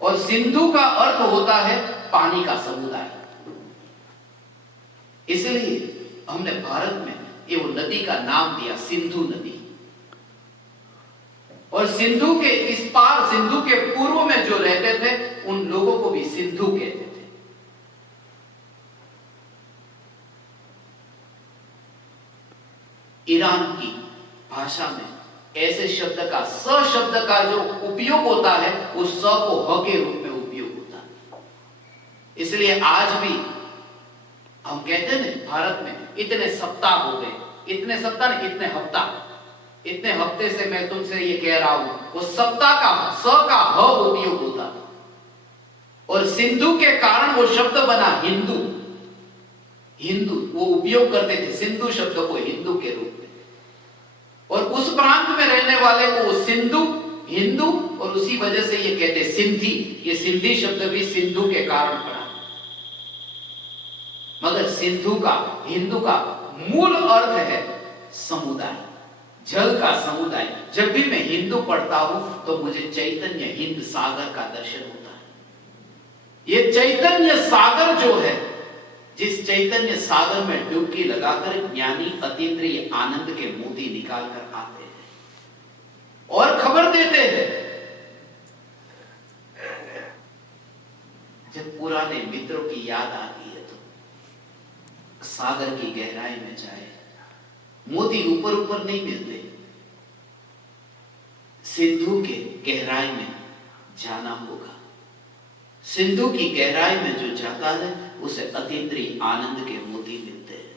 और सिंधु का अर्थ होता है पानी का समुदाय। इसलिए हमने भारत में ये वो नदी का नाम दिया सिंधु नदी। और सिंधु के इस पार, सिंधु के पूर्व में जो रहते थे उन लोगों को भी सिंधु कहते थे। ईरान की भाषा में ऐसे शब्द का, स शब्द का जो उपयोग होता है वो स को ह के रूप में उपयोग होता है। इसलिए आज भी हम कहते हैं ना, भारत में इतने सप्ताह हो गए, इतने सप्ताह नहीं, इतने हफ्ता, इतने हफ्ते से मैं तुमसे ये कह रहा हूं, वो सप्ताह का स का ह उपयोग होता था। और सिंधु के कारण वो शब्द बना हिंदू। हिंदू वो उपयोग करते थे सिंधु शब्द को हिंदू के रूप में। और उस प्रांत में रहने वाले को वो सिंधु हिंदू, और उसी वजह से ये कहते सिंधी। ये सिंधी शब्द भी सिंधु के कारण पड़ा, मगर सिंधु का, हिंदू का मूल अर्थ है समुदाय, जल का समुदाय। जब भी मैं हिंदू पढ़ता हूं तो मुझे चैतन्य हिंद सागर का दर्शन होता है। ये चैतन्य सागर जो है, जिस चैतन्य सागर में डुबकी लगाकर ज्ञानी अतीन्द्रिय आनंद के मोती निकाल कर आते हैं और खबर देते हैं। जब पुराने मित्रों की याद आती है तो सागर की गहराई में जाए। मोती ऊपर ऊपर नहीं मिलते, सिंधु के गहराई में जाना होगा। सिंधु की गहराई में जो जाता है उसे अतीन्द्रिय आनंद के मोती मिलते हैं।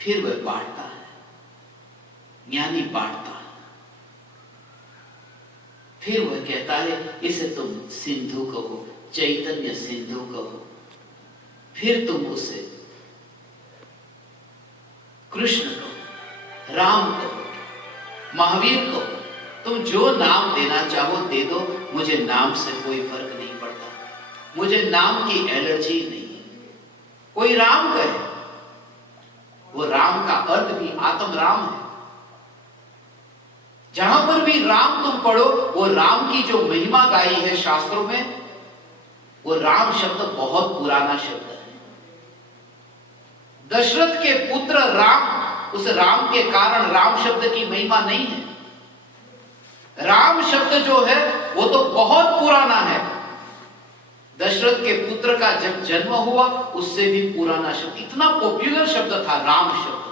फिर वह बांटता है, ज्ञानी बांटता है। फिर वह कहता है इसे तुम सिंधु कहो, चैतन्य सिंधु कहो। फिर तुम उसे कृष्ण कहो, राम कहो, महावीर कहो, तुम जो नाम देना चाहो दे दो, मुझे नाम से कोई फर्क नहीं पड़ता। मुझे नाम की एलर्जी नहीं है। कोई राम कहे, वो राम का अर्थ भी आत्म राम है। जहां पर भी राम तुम पढ़ो, वो राम की जो महिमा गाई है शास्त्रों में, वो राम शब्द बहुत पुराना शब्द है। दशरथ के पुत्र राम, उस राम के कारण राम शब्द की महिमा नहीं है। राम शब्द जो है वो तो बहुत पुराना है। दशरथ के पुत्र का जब जन्म हुआ उससे भी पुराना शब्द, इतना पॉपुलर शब्द था राम शब्द।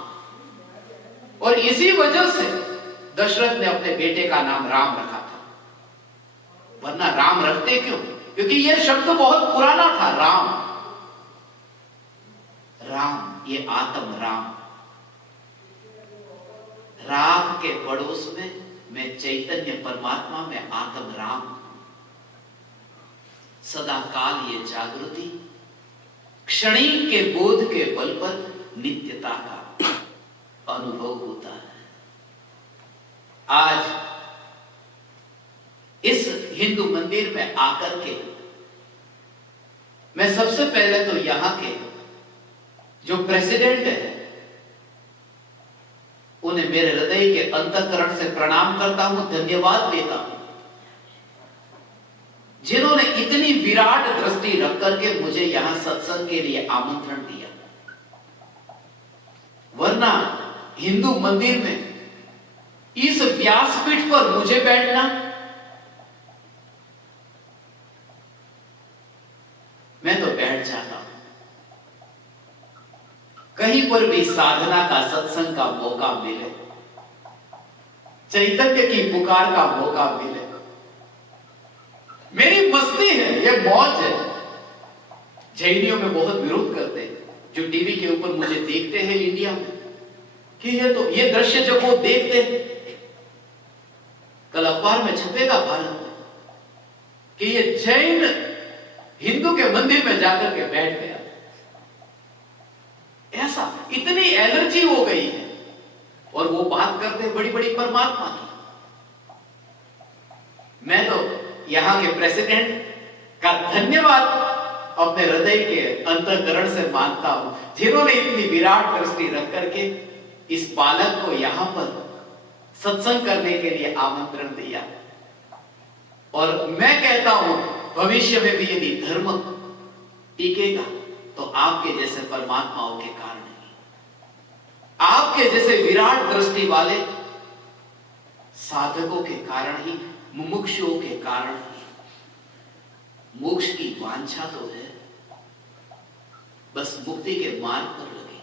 और इसी वजह से दशरथ ने अपने बेटे का नाम राम रखा था। वरना राम रखते क्यों? क्योंकि यह शब्द बहुत पुराना था। राम, राम, ये आत्म राम। राग के पड़ोस में मैं चैतन्य परमात्मा में आत्म राम। सदा काल ये जागृति, क्षणिक के बोध के बल पर नित्यता का अनुभव होता है। आज इस हिंदू मंदिर में आकर के मैं सबसे पहले तो यहां के जो प्रेसिडेंट है उन्हें मेरे हृदय के अंतःकरण से प्रणाम करता हूं, धन्यवाद देता हूं, जिन्होंने इतनी विराट दृष्टि रख करके मुझे यहां सत्संग के लिए आमंत्रण दिया। वरना हिंदू मंदिर में इस व्यासपीठ पर मुझे बैठना, मैं तो बैठ जाता हूं। कहीं पर भी साधना का, सत्संग का मौका मिले, चैतन्य की पुकार का मौका मिले, मेरी मस्ती है, यह मौज है। जैनियों में बहुत विरोध करते हैं, जो टीवी के ऊपर मुझे देखते हैं इंडिया में, कि ये दृश्य जब वो देखते हैं, कल अखबार में छपेगा भारत में कि ये जैन हिंदू के मंदिर में जाकर के बैठ गया। ऐसा इतनी एलर्जी हो गई है। और वो बात करते हैं बड़ी बड़ी परमात्मा की। मैं तो यहां के प्रेसिडेंट का धन्यवाद अपने हृदय के अंतःकरण से मानता हूं, जिन्होंने इतनी विराट दृष्टि रख करके इस बालक को यहां पर सत्संग करने के लिए आमंत्रण दिया। और मैं कहता हूं भविष्य में भी यदि धर्म टिकेगा तो आपके जैसे परमात्माओं के कारण ही, आपके जैसे विराट दृष्टि वाले साधकों के कारण ही, मुमुक्षुओं के कारण ही। मोक्ष की वांछा तो है, बस मुक्ति के मार्ग पर लगे।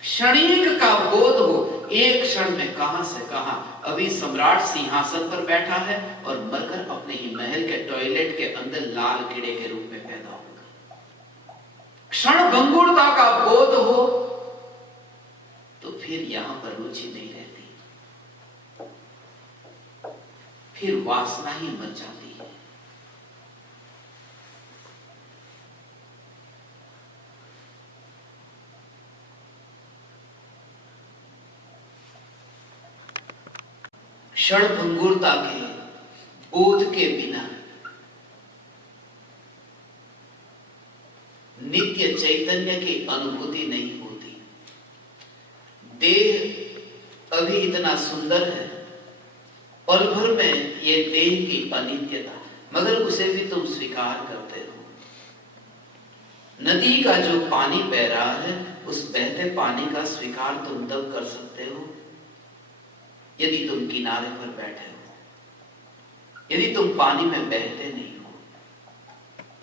क्षणिक का बोध हो, एक क्षण में कहां से कहां। अभी सम्राट सिंहासन पर बैठा है और मरकर अपने ही महल के टॉयलेट के अंदर लाल कीड़े के रूप में पैदा होगा। क्षण भंगुरता का बोध हो तो फिर यहां पर रुचि नहीं रहती, फिर वासना ही मर जाती है। क्षणभंगुरता के बोध के बिना नित्य चैतन्य की अनुभूति नहीं होती। देह अभी इतना सुंदर है, पल भर में ये देह की अनित्यता, मगर उसे भी तुम स्वीकार करते हो। नदी का जो पानी बह रहा है, उस बहते पानी का स्वीकार तुम तब कर सकते हो यदि तुम किनारे पर बैठे हो, यदि तुम पानी में बहते नहीं हो।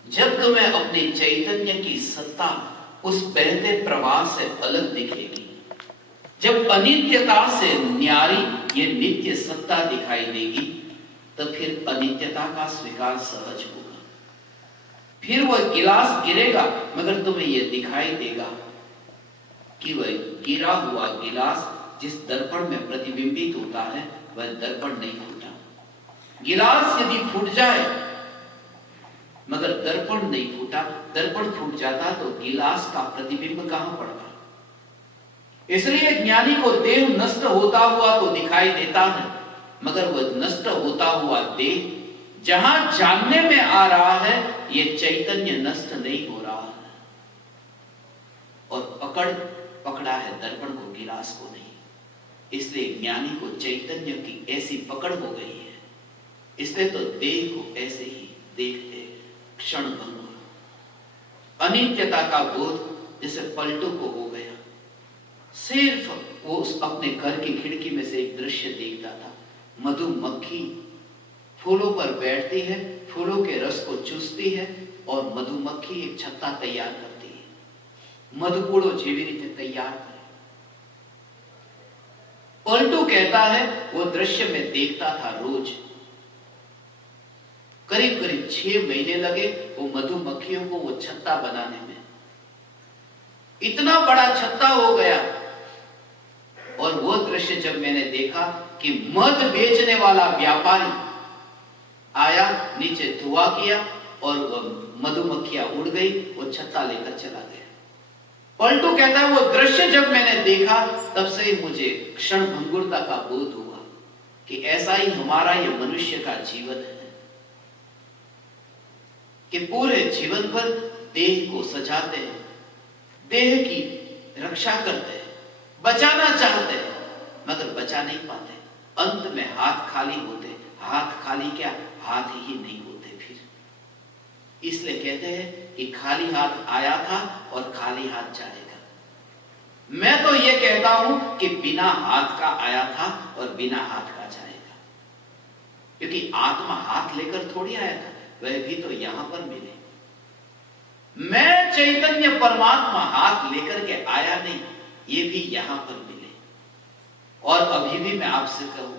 जब तुम्हें अपने चैतन्य की सत्ता उस बहते प्रवाह से अलग दिखेगी, जब अनित्यता से न्यारी ये नित्य सत्ता दिखाई देगी, तो फिर अनित्यता का स्वीकार सहज होगा। फिर वह गिलास गिरेगा, मगर तुम्हें यह दिखाई देगा कि वह गिरा हुआ गिलास जिस दर्पण में प्रतिबिंबित होता है, वह दर्पण नहीं फूटा। गिलास यदि फूट जाए मगर दर्पण नहीं फूटा, दर्पण फूट जाता तो गिलास का प्रतिबिंब कहां पड़ता। इसलिए ज्ञानी को देह नष्ट होता हुआ तो दिखाई देता है, मगर वह नष्ट होता हुआ देह जहां जानने में आ रहा है, यह चैतन्य नष्ट नहीं हो रहा है। और पकड़ा है दर्पण को, गिलास को नहीं। इसलिए ज्ञानी को चैतन्य की ऐसी पकड़ हो गई है, इसलिए तो देह को ऐसे ही देखते क्षण भंगुर। अनित्यता का बोध जैसे पलटू को हो गया। सिर्फ वो उस अपने घर की खिड़की में से एक दृश्य देखता था। मधुमक्खी फूलों पर बैठती है, फूलों के रस को चूसती है, और मधुमक्खी एक छत्ता तैयार करती है। मधुपूड़ो जेवी रीते तैयार करे। पलटू कहता है वो दृश्य में देखता था रोज। करीब करीब 6 महीने लगे वो मधुमक्खियों को वो छत्ता बनाने में। इतना बड़ा छत्ता हो गया। और वो दृश्य जब मैंने देखा कि मध बेचने वाला व्यापारी आया, नीचे धुआं किया और मधुमक्खियां उड़ गई, वो छत्ता लेकर चला गया। पलटू कहता है वो दृश्य जब मैंने देखा, तब से ही मुझे क्षण भंगुरता का बोध हुआ कि ऐसा ही हमारा ये मनुष्य का जीवन है कि पूरे जीवन भर देह को सजाते हैं, देह की रक्षा करते हैं, बचाना चाहते हैं, मगर बचा नहीं पाते। अंत में हाथ खाली होते। हाथ खाली क्या, हाथ ही नहीं होते फिर। इसलिए कहते हैं कि खाली हाथ आया था और खाली हाथ जाएगा। मैं तो ये कहता हूं कि बिना हाथ का आया था और बिना हाथ का जाएगा, क्योंकि आत्मा हाथ लेकर थोड़ी आया था, वह भी तो यहां पर मिले। मैं चैतन्य परमात्मा हाथ लेकर के आया नहीं, ये भी यहां पर मिले। और अभी भी मैं आपसे कहूं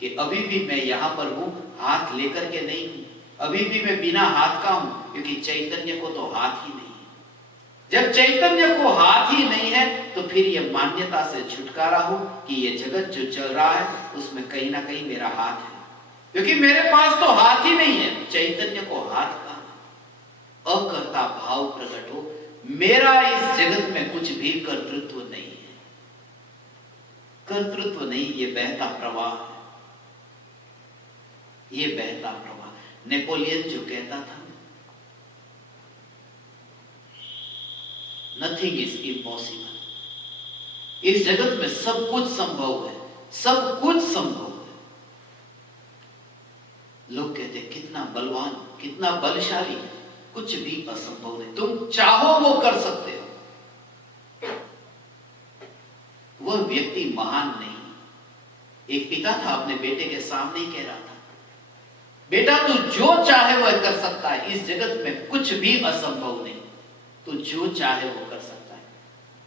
कि अभी भी मैं यहां पर हूं, हाथ लेकर के नहीं हूं। अभी भी मैं बिना हाथ का हूं, क्योंकि चैतन्य को तो हाथ ही नहीं है। जब चैतन्य को हाथ ही नहीं है, तो फिर यह मान्यता से छुटकारा हो कि यह जगत जो चल रहा है उसमें कहीं ना कहीं मेरा हाथ है, क्योंकि मेरे पास तो हाथ ही नहीं है। चैतन्य को हाथ का अकर्ता भाव प्रकट हो। मेरा इस जगत में कुछ भी कर्तृत्व नहीं है। कर्तृत्व नहीं, ये बहता प्रवाह है, ये बहता प्रवाह। नेपोलियन जो कहता था, नथिंग इज इम्पॉसिबल। इस जगत में सब कुछ संभव है, सब कुछ संभव है। लोग कहते कितना बलवान, कितना बलशाली है, कुछ भी असंभव नहीं। तुम चाहो वो कर सकते हो। वह व्यक्ति महान नहीं। एक पिता था, अपने बेटे के सामने ही कह रहा था, बेटा तू जो चाहे वह कर सकता है, इस जगत में कुछ भी असंभव नहीं, तू जो चाहे वो कर सकता है।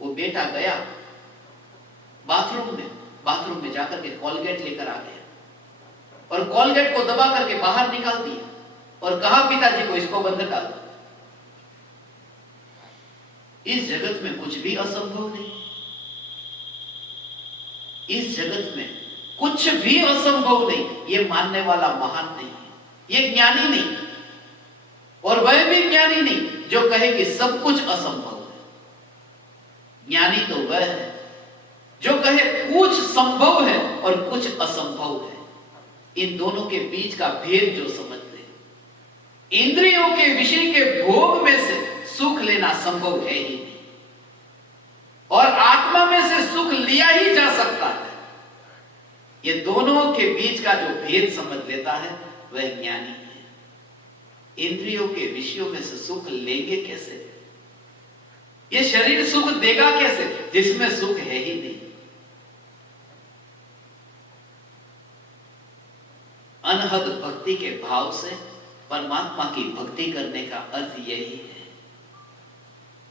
वो बेटा गया बाथरूम में जाकर के कॉलगेट लेकर आ गया और कॉलगेट को दबा करके बाहर निकाल दिया और कहा पिताजी को इसको बंद कर दो। इस जगत में कुछ भी असंभव नहीं। इस जगत में कुछ भी असंभव नहीं, ये मानने वाला महान नहीं है, ये ज्ञानी नहीं। और वह भी ज्ञानी नहीं जो कहे कि सब कुछ असंभव है। ज्ञानी तो वह है जो कहे कुछ संभव है और कुछ असंभव है। इन दोनों के बीच का भेद जो समझ ले। इंद्रियों के विषय के भोग में से सुख लेना संभव है ही नहीं, और आत्मा में से सुख लिया ही जा सकता है। ये दोनों के बीच का जो भेद समझ लेता है वह ज्ञानी है। इंद्रियों के विषयों में से सुख लेंगे कैसे? ये शरीर सुख देगा कैसे जिसमें सुख है ही नहीं? अनहद भक्ति के भाव से परमात्मा की भक्ति करने का अर्थ यही है,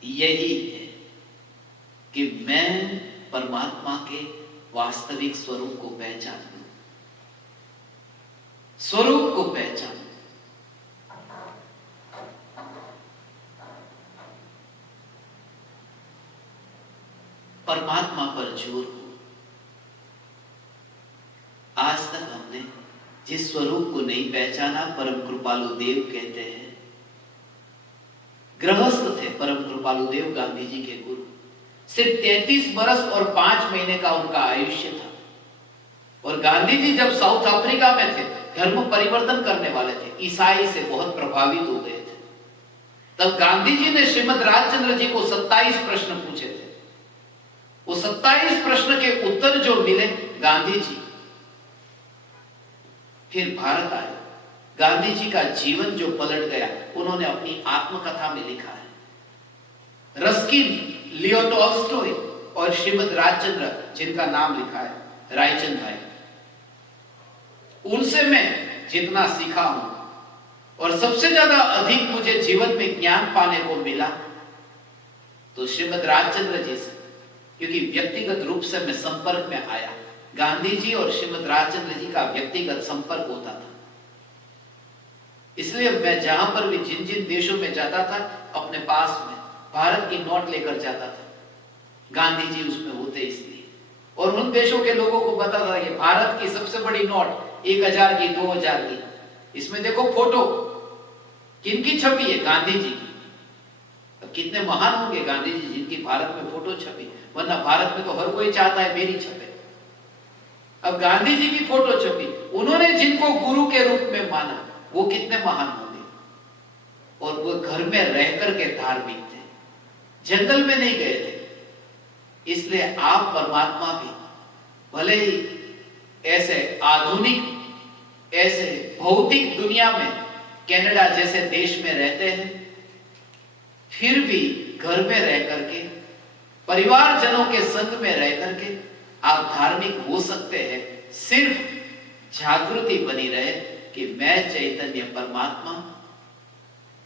यही है कि मैं परमात्मा के वास्तविक स्वरूप को पहचानूं, स्वरूप को पहचानूं। परमात्मा पर जोर हो। आज तक हमने जिस स्वरूप को नहीं पहचाना, परम कृपालु देव कहते हैं, गृहस्थ थे परम कृपालु देव, गांधी जी के गुरु। सिर्फ 33 बरस और 5 महीने का उनका आयुष्य था, और गांधी जी जब साउथ अफ्रीका में थे, धर्म परिवर्तन करने वाले थे, ईसाई से बहुत प्रभावित हो गए थे। तब गांधी जी ने श्रीमद राजचंद्र जी को 27 प्रश्न पूछे थे। वो 27 प्रश्न के उत्तर जो मिले, गांधी जी फिर भारत आए। गांधी जी का जीवन जो पलट गया, उन्होंने अपनी आत्मकथा में लिखा है। रस्किन, लियो टॉल्स्टॉय और श्रीमद राजचंद्र, जिनका नाम लिखा है रायचंद भाई, उनसे मैं जितना सीखा हूं, और सबसे ज्यादा अधिक मुझे जीवन में ज्ञान पाने को मिला तो श्रीमद राजचंद्र जी से, क्योंकि व्यक्तिगत रूप से मैं संपर्क में आया। गांधी जी और श्रीमद राजचंद्र जी का व्यक्तिगत संपर्क होता था, इसलिए मैं जहां पर भी जिन जिन देशों में जाता था, अपने पास में भारत की नोट लेकर जाता था। गांधी जी उसमें होते इसलिए, और उन देशों के लोगों को बताता था कि भारत की सबसे बड़ी नोट 1000 की, 2000 की, इसमें देखो फोटो किनकी छपी है? गांधी जी की। अब कितने महान होंगे गांधी जी जिनकी भारत में फोटो छपी, वरना भारत में तो हर कोई चाहता है मेरी छपे। अब गांधी जी की फोटो छपी, उन्होंने जिनको गुरु के रूप में माना, वो कितने महान होंगे। और वो घर में रह करके धार्मिक थे, जंगल में नहीं गए थे। इसलिए आप परमात्मा भी भले ही ऐसे आधुनिक, ऐसे भौतिक दुनिया में कनाडा जैसे देश में रहते हैं, फिर भी घर में रह करके, परिवारजनों के संग में रह करके आप धार्मिक हो सकते हैं। सिर्फ जागृति बनी रहे कि मैं चैतन्य परमात्मा,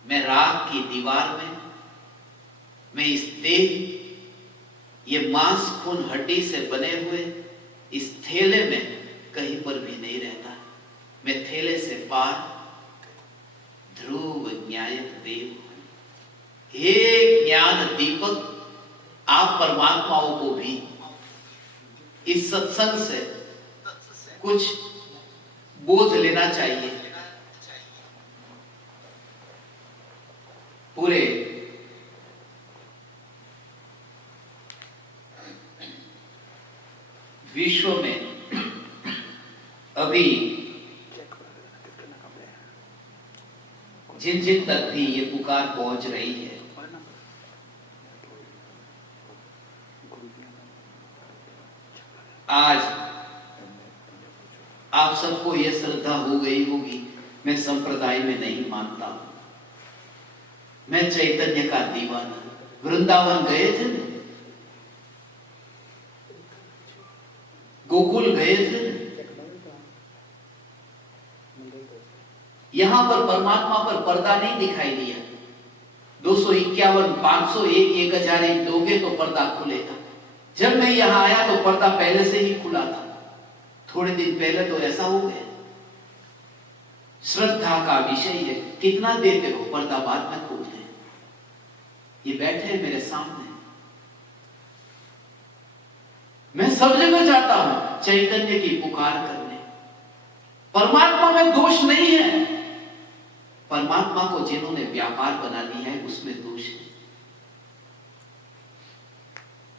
मैं राग की दीवार में, मैं इस देह, ये मांस खून हड्डी से बने हुए इस थैले में कहीं पर भी नहीं रहता। मैं थैले से पार ध्रुव न्यायक देव। हे ज्ञान दीपक, आप परमात्माओं को भी इस सत्संग से कुछ बोध लेना चाहिए। पूरे विश्व में अभी जिन जिन तक भी ये पुकार पहुंच रही है, आज आप सबको यह श्रद्धा हो गई होगी, मैं संप्रदाय में नहीं मानता, मैं चैतन्य का दीवाना। वृंदावन गए थे ना, गोकुल गए थे ना, यहां पर परमात्मा पर पर्दा नहीं दिखाई दिया। 251, 501, 1001 दोगे तो पर्दा खुलेगा। जब मैं यहां आया तो पर्दा पहले से ही खुला था। थोड़े दिन पहले तो ऐसा हो गया। श्रद्धा का विषय है, कितना देते हो, पर्दा बाद में खोलते हैं। ये बैठे हैं मेरे सामने, मैं सब जगह जाता हूं चैतन्य की पुकार करने। परमात्मा में दोष नहीं है, परमात्मा को जिन्होंने व्यापार बना लिया है उसमें दोष है।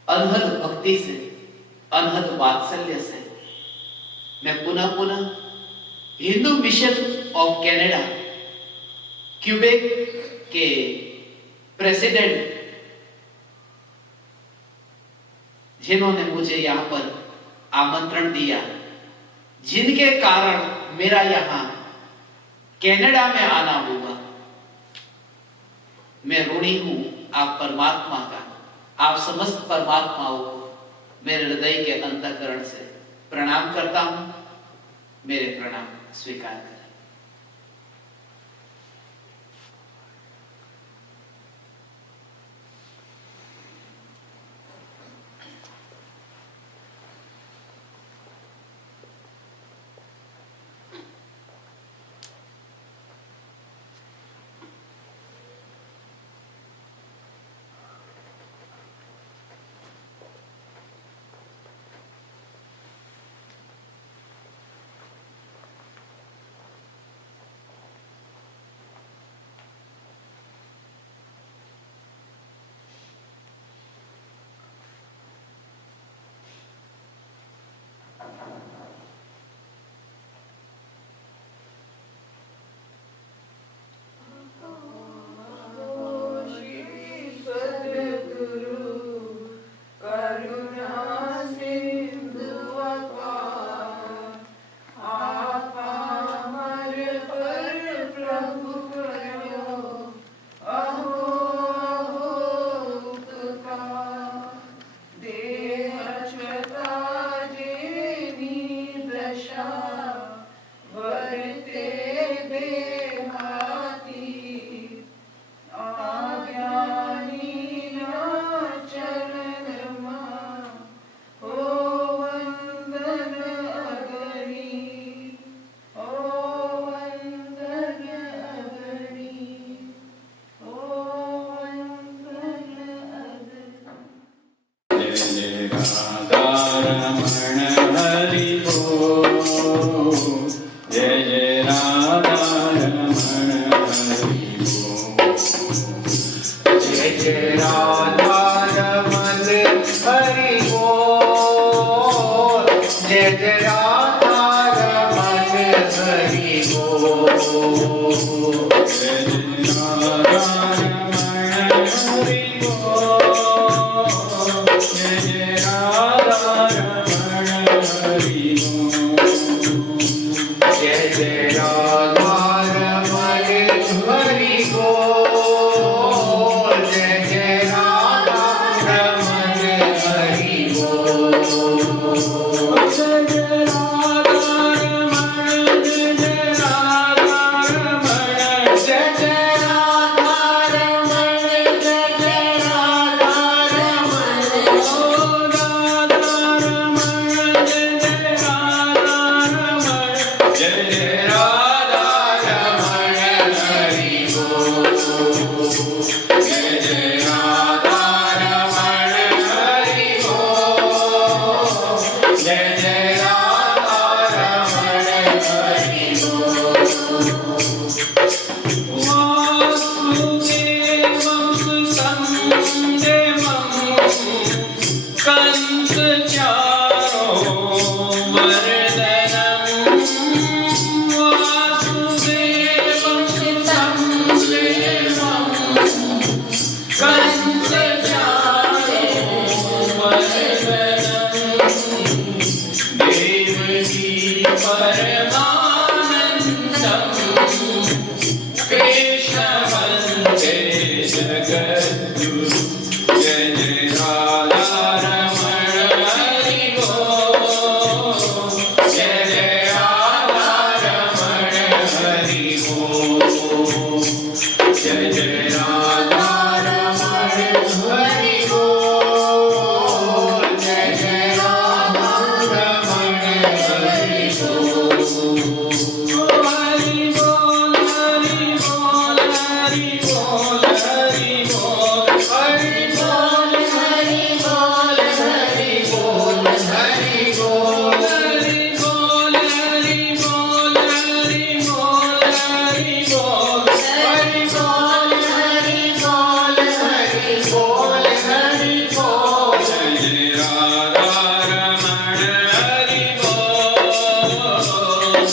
अनहद भक्ति से, अनहद वात्सल्य से मैं पुनः पुनः Hindu mission of Canada Quebec के प्रेसिडेंट, जिन्होंने मुझे यहां पर आमंत्रण दिया, जिनके कारण मेरा यहां कनाडा में आना हुआ, मैं ऋणी हूं आप परमात्मा का। आप समस्त परमात्माओं को मेरे हृदय के अंतःकरण से प्रणाम करता हूं। मेरे प्रणाम स्वीकार करें।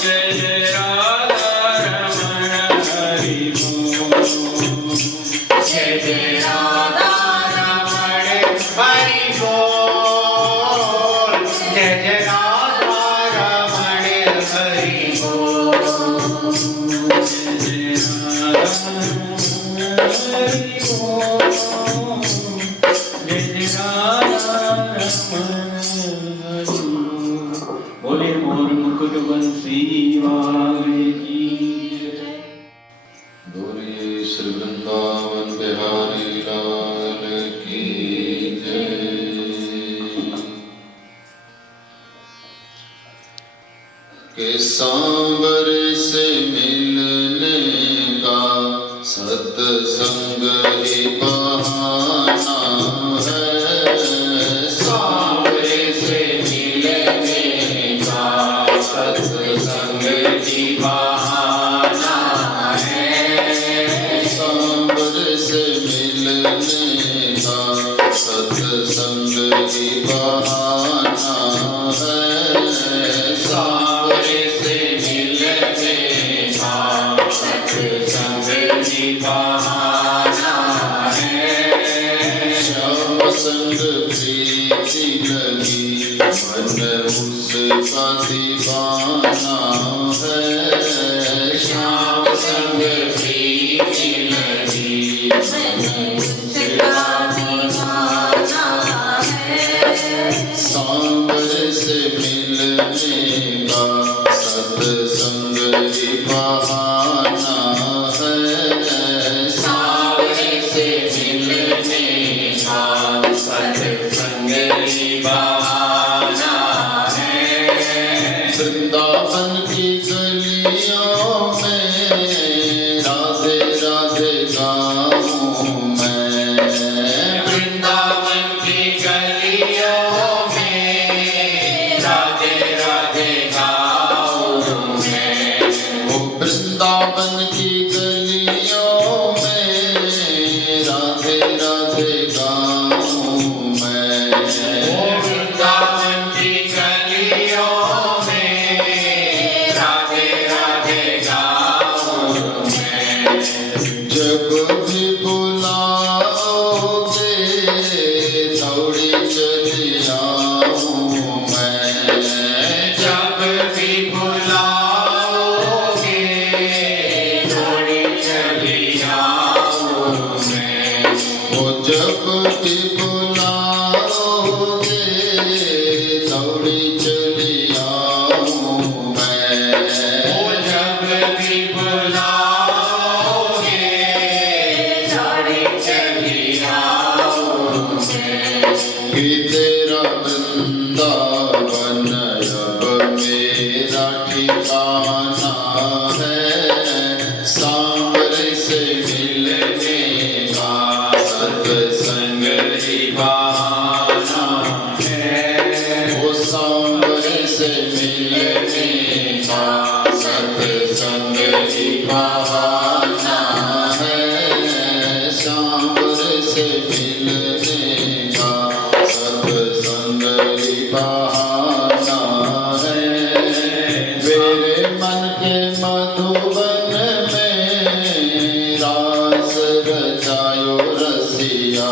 Jai बोले मोर मुकुट बंसी वाले की जय। बोलिए श्री वृंदावन बिहारी लाल की जय। के सांबर से मिलने का सत्संग ही बहाना है। सांबर से मिलने का सत्संग ही बहाना है। सांबर से मिलने का सत्संग ही बहाना है। सांबर से मिलने का सत्संग ही बहाना है। श्याम संग प्रीति लगी मन उसका दीवाना है। श्याम संग प्रीति लगी मन उसका दीवाना है। सांबर से मिलने का सत्संग ही बहाना है। सांबर से मिलने का सत्संग ही बहाना है। वृंदावन की गलियों में राधे राधे गाऊं मैं। वृंदावन की गलियों में राधे राधे गाऊं मैं। वो वृंदावन की गलियों में राधे राधे गाऊं मैं। वो वृंदावन की गलियों में राधे राधे गाऊं मैं। जब भी बुलाओगे दौड़ी चली आऊं मैं। जब भी बुलाओगे दौड़ी चली आऊं मैं। वो जब भी बुलाओगे दौड़ी चली आऊं मैं। वो जब भी बुलाओगे दौड़ी चली आऊं मैं। कि तेरा वृंदावन अब मेरा ठिकाना है। सांबर से मिलने का सत्संग ही बहाना है। वो सांबर से मिलने का सत्संग ही बहाना है। सांबर से मिलने का सत्संग ही बहाना है। मेरे मन के मधुबन में रास रचायो रसिया।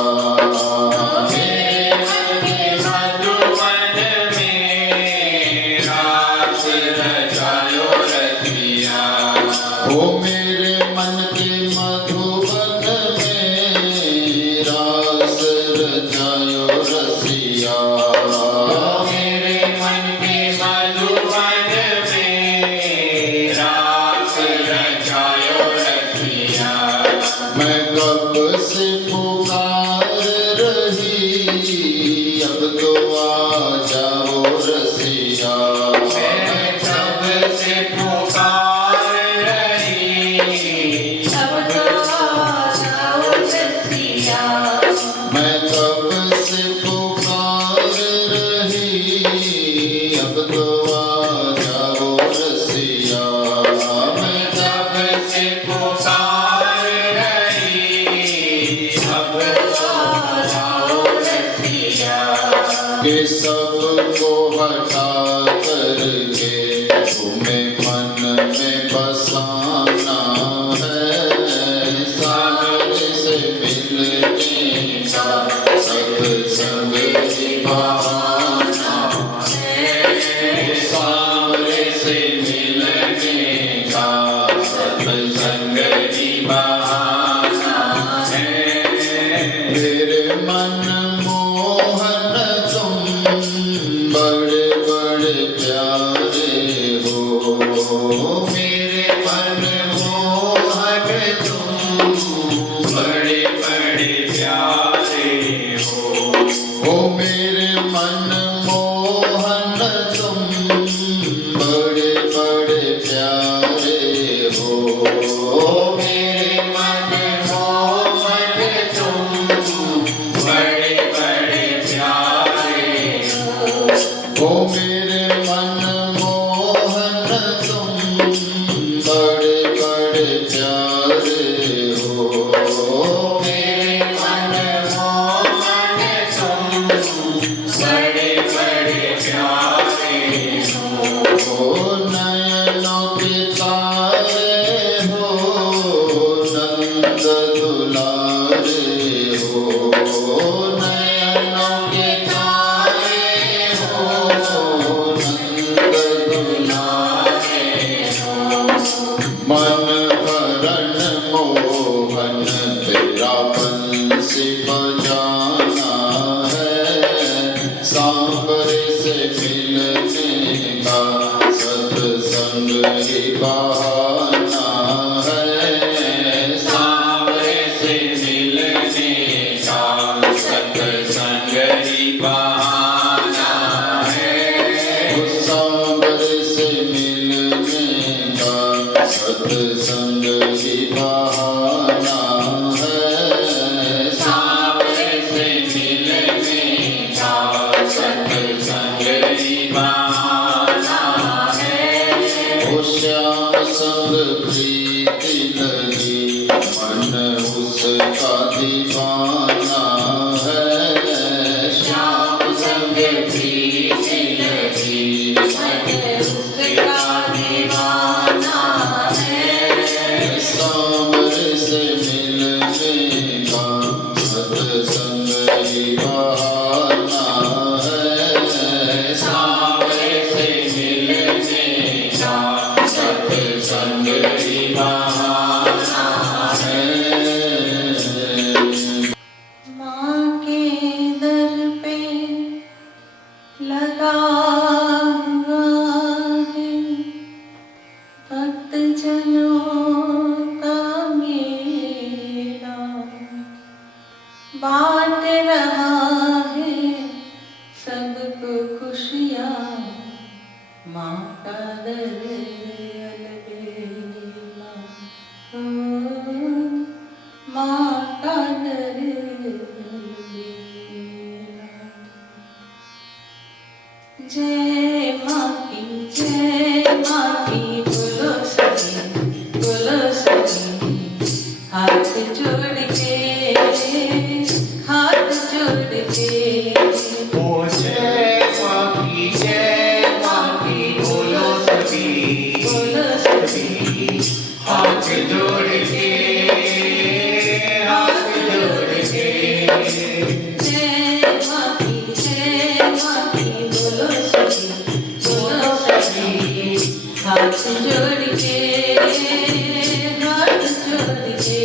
मेरे मन के मधुबन में रास रचायो रसिया। ओ मेरे मन के मधुबन में रास रचायो रसिया। मेरे मन के मधुबन में रास सत्संग ही बहाना है, सांवरे से मिलने का सत्संग ही बहाना है। उस सांवरे से मिलने का सत्संग ही बहाना है, सांवरे से मिलने का सत्संग ही बहाना है। ओ श्याम संग प्रीति लगी मन उसका दीवाना है, श्याम संग प्रीति लगी मन उसका दीवाना है। सांवरे से मिलने का सत्संग ही बहाना है, सांवरे से मिलने का सत्संग ही बहाना है। माँ के दर पे लगा हुआ है भक्त जनों का मेला, बांट रहा है सबको खुशियाँ माँ का दर अलबेला, माँ का दर अलबेला। जय माँ की बोलो सभी हाथ जोड़ के, हाथ जोड़ के। ओ जय माँ की बोलो सभी हाथ जोड़ के, हाथ जोड़ के। जय माँ की बोलो सभी हाथ जोड़ के, हाथ जोड़ के।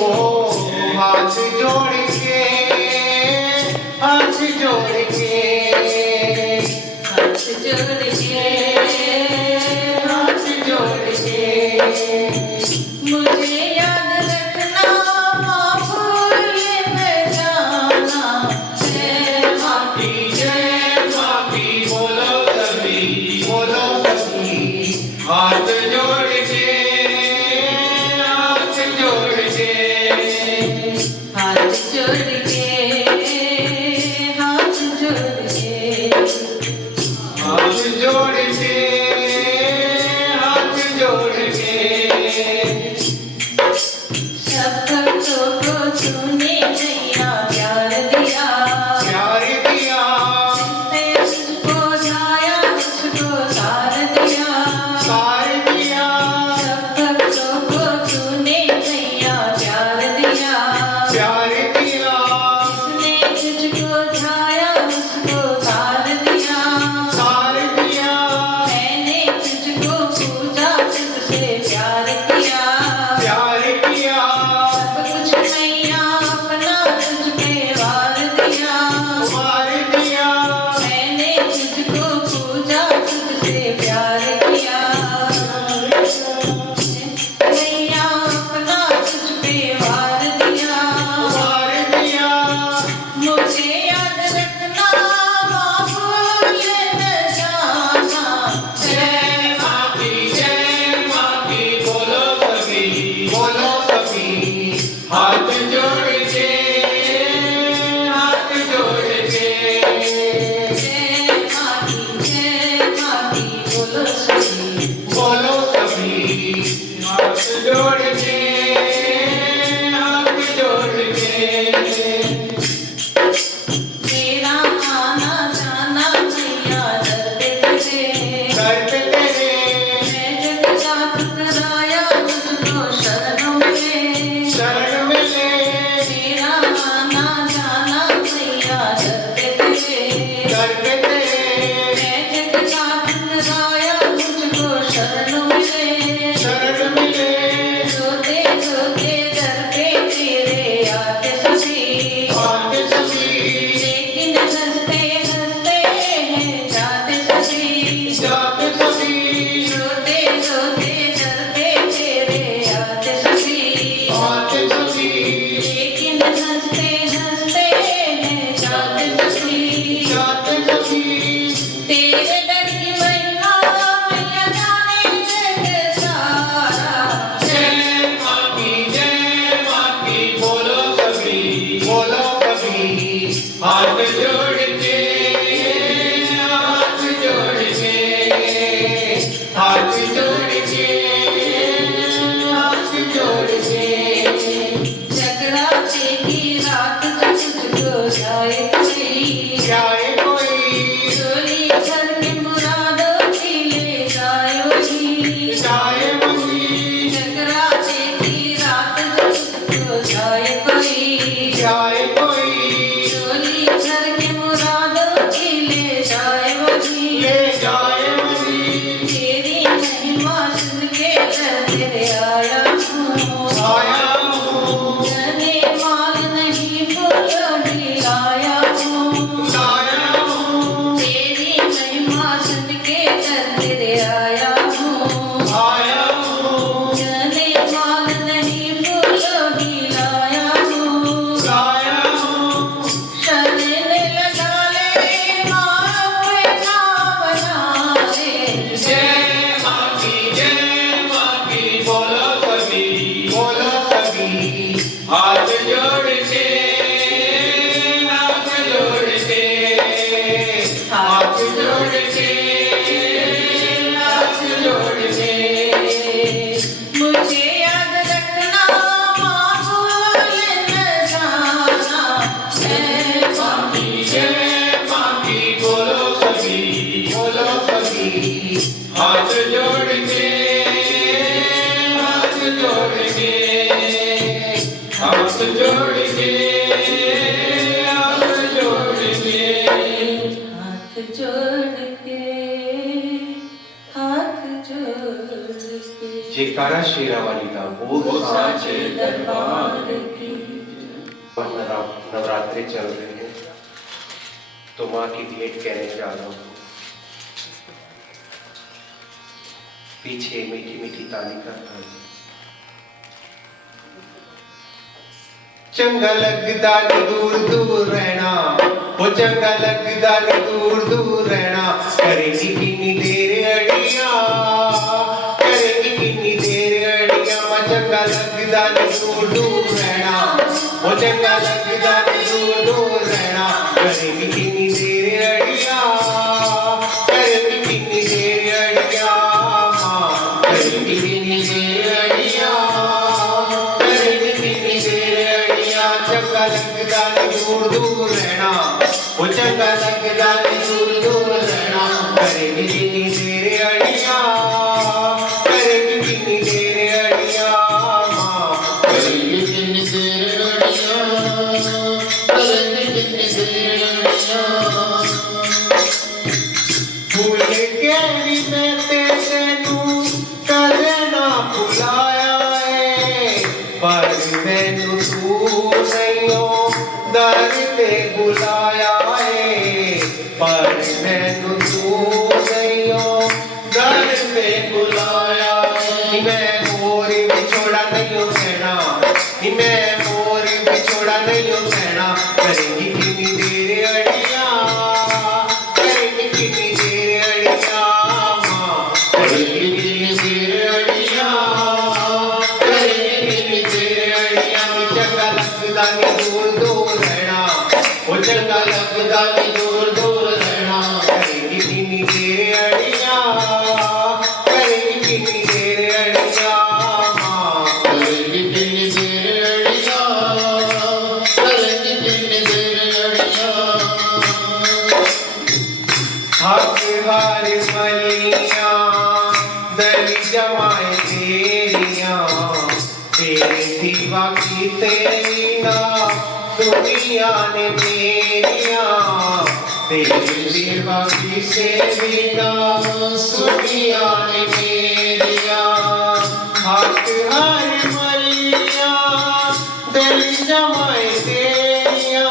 ओ हाथ जोड़ के, हाथ जोड़ के, हाथ जोड़ के, हाथ जोड़ के। मुझे याद रखना माँ भूल न जाना। जय माँ की, बोलो सभी हाथ जोड़ के, हाथ जोड़ के। हाथ जोड़ के, हाथ जोड़ के। हाथ जोड़ के, हाथ जोड़ के। सब भक्तों को तूने नैया प्यार दिया, प्यार दिया, जिसने तुझको जाया उसको तार दिया, तार दिया। सब भक्तों को तूने नैया प्यार दिया, प्यार दिया, जिसने तुझको जाया उसको तार दिया, तार दिया। मैंने तुझको पूजा तुझसे प्यार किया, प्यार किया, सब कुछ मैया अपना तुझ पे वार दिया, मार दिया। मैंने तुझको पूजा तुझसे प्यार किया, मैया अपना तुझ पे वार दिया, मार दिया। मुझे याद रखना माँ भूल न जाना। जय माँ की बोलो सभी हाथ जोड़ के, हाथ जोड़ के। जय माँ की बोलो सभी हाथ जोड़ के, हाथ जोड़ के। मेरा आना जाना मैया दर पे तेरे, दर पे तेरे, मैं जग जात कराया तुझको शरण मिले, शरण मिले। मेरा आना जाना मैया दर पे तेरे, दर पे तेरे, मैं जग जात कराया तुझको शरण मिले, शरण मिले। रोते रोते दर पे तेरे आते सभी, आते सभी, लेकिन हंसते हंसते हैं जाते सभी, जाते सभी। रोते जोड़ के हाथ जोड़ के हाथ जोड़ के हाथ जोड़ के जयकारा शेरावाली का बोल साचे दरबार की नवरात्रे चल रहे हैं तो माँ की भेंट कहने जा रहा हूँ। पीछे मीठी मीठी ताली का ताल। चंगा लगदा नी दूर दूर रहना, वो चंगा लगदा नी दूर दूर रहना। करेगी कितनी देर अड़िया, करेगी कितनी देर अड़िया। माँ चंगा लगदा नी दूर दूर रहना, वो चंगा लगदा नी दूर दूर रहना। करेगी कितनी देर अड़िया, करेगी कितनी देर अड़िया। माँ करेगी कितनी देर अड़िया, करेगी कितनी देर अड़िया। चंगा लगदा नी दूर दूर रहना, वो चंगा लगदा नी दूर दूर रहना। करेगी कितनी देर अड़िया, करेगी कितनी देर अड़िया। माँ करेगी कितनी देर अड़िया, करेगी कितनी देर अड़िया। भूल के भी मैं तेनू कदे ना भुलाया है, पर मैनू तू नैयो दर ते बुलाया है। पर मैनू तू नैयो दर ते बुलाया है। मैं मोर विछोड़ा नहीं सहना, मैं मोर विछोड़ा नहीं सहना। करेगी कितनी देर अड़िया, करेगी कितनी देर अड़िया। माँ करेगी कितनी देर अड़िया, करेगी कितनी देर अड़िया। चंगा लगदा नी दूर दूर रहना, वो चंगा लगदा नी दूर दूर रहना। करेगी कितनी देर अड़िया, करेगी कितनी देर अड़िया। माँ करेगी कितनी देर अड़िया, करेगी कितनी देर अड़िया। हाथ हार मलिया दली जमाए तेरिया, तेरी दीवा की तेरी ना दुनिया ने मेरिया। तेरी दीवा की तेरी ना दुनिया ने मेरिया। हाथ हार मलिया दली जमाए तेरिया,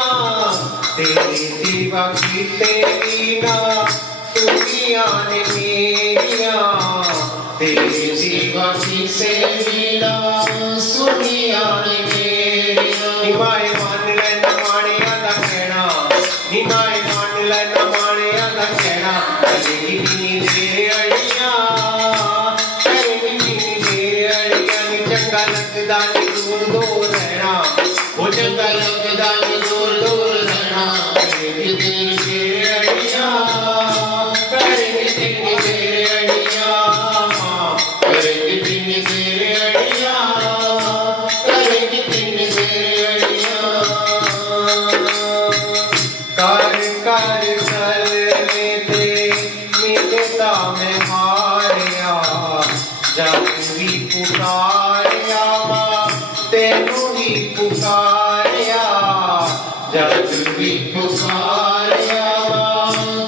तेरी दीवा की तेरी ना दुनिया ने मेरिया। तेरी दीवा की तेरी ना दुनिया ने मेरिया। निभाए मान लेना माणिया दा कहना, निभाए मान लेना माणिया दा कहना। करेगी कितनी देर अड़िया, करेगी कितनी देर अड़िया। नी चंगा लगदा नी दूर दूर रहना, वो चंगा लगदा नी दूर दूर रहना। करेगी कितनी देर अड़िया, करेगी कितनी देर अड़िया। माँ करेगी कितनी देर अड़िया, करेगी कितनी देर अड़िया। कार कार चलने दे मिलता में हारिया। जब भी पुकारिया माँ तेनू ही पुकारिया। जब भी पुकारिया माँ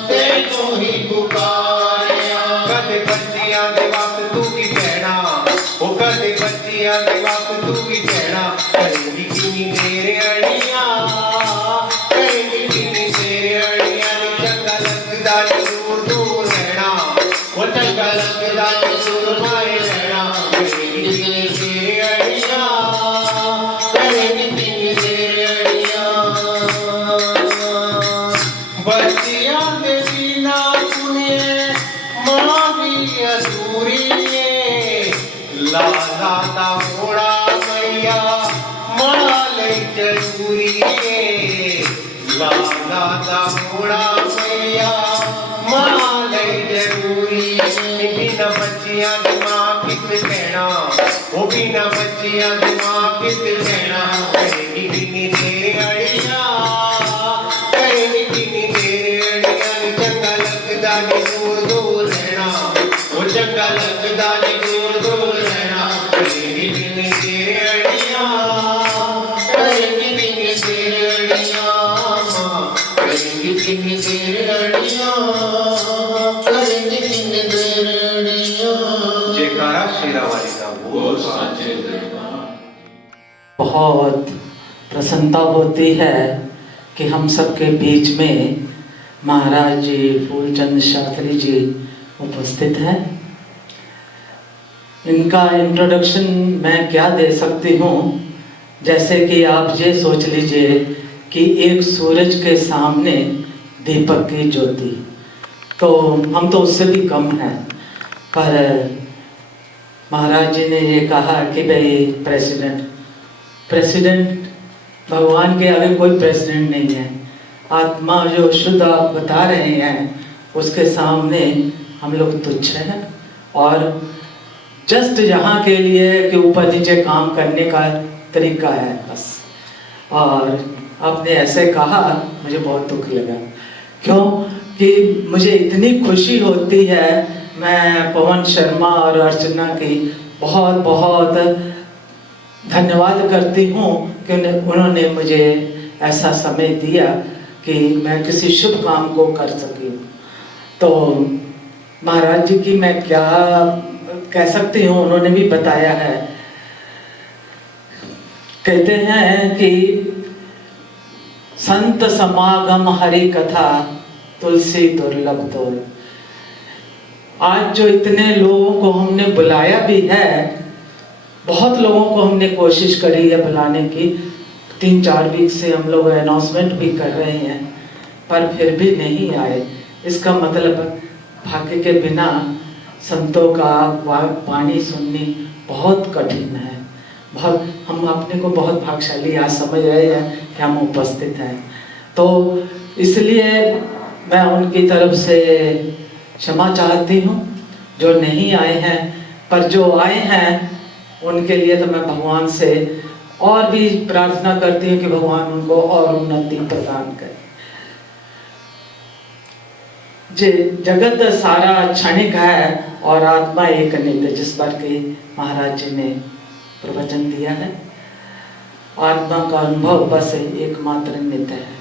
तेनू ही पुकारिया। कदे बच्चियां दे वक्त तू की कहना, ओ कदे बच्चियां दे वक्त तू की कहना। करेगी कितनी देर अड़िया, करेगी कितनी देर अड़िया। चंगा लगदा नी दूर दूर रहना, वो चंगा लगदा नी दूर माए रहना। करेगी कितनी देर अड़िया, करेगी कितनी देर अड़िया। बच्चियां दे बिना सुने माँ भी अधूरी है। लाला दा होड़ा मैया माँ ले जरूरी है। लाला दा होड़ा मैया माँ ले जरूरी है। बिना बच्चियां दी माँ कित कहना, वो बिना बच्चियां दी माँ कित कहना। करेगी कितनी देर अड़िया, करेगी कितनी देर अड़िया। चंगा लगदा नी दूर दूर रहना, वो चंगा लगदा नी दूर दूर रहना। करेगी कितनी देर अड़िया, करेगी जयकारा शेरावाली का वो बोल। साचे दरबार। बहुत प्रसन्नता होती है कि हम सबके बीच में महाराज जी फूलचंद शास्त्री जी उपस्थित हैं। इनका इंट्रोडक्शन मैं क्या दे सकती हूँ, जैसे कि आप ये सोच लीजिए कि एक सूरज के सामने दीपक की ज्योति, तो हम तो उससे भी कम हैं। पर महाराज जी ने ये कहा कि भाई प्रेसिडेंट भगवान के आगे कोई प्रेसिडेंट नहीं है। आत्मा जो शुद्ध आप बता रहे हैं उसके सामने हम लोग तुच्छ हैं, और जस्ट यहाँ के लिए कि ऊपर नीचे काम करने का तरीका है बस। और आपने ऐसे कहा, मुझे बहुत दुख लगा, क्यों कि मुझे इतनी खुशी होती है। मैं पवन शर्मा और अर्चना की बहुत बहुत धन्यवाद करती हूँ कि उन्होंने मुझे ऐसा समय दिया कि मैं किसी शुभ काम को कर सकी। तो महाराज जी की मैं क्या कह सकती हूँ, उन्होंने भी बताया है। कहते हैं कि संत समागम हरि कथा तुलसी दुर्लभ तोय। आज जो इतने लोगों को हमने बुलाया भी है, बहुत लोगों को हमने कोशिश करी है बुलाने की, 3-4 वीक से हम लोग अनाउंसमेंट भी कर रहे हैं, पर फिर भी नहीं आए। इसका मतलब भाग्य के बिना संतों का वाणी सुननी बहुत कठिन है। बहुत, हम अपने को बहुत भाग्यशाली आज समझ रहे हैं कि हम उपस्थित हैं। तो इसलिए मैं उनकी तरफ से क्षमा चाहती हूँ जो नहीं आए हैं, पर जो आए हैं उनके लिए तो मैं भगवान से और भी प्रार्थना करती हूँ कि भगवान उनको और उन्नति प्रदान करे। जगत सारा क्षणिक है और आत्मा एक नित्य, जिस पर के महाराज जी ने प्रवचन दिया है। आत्मा का अनुभव बस एकमात्र नित्य है।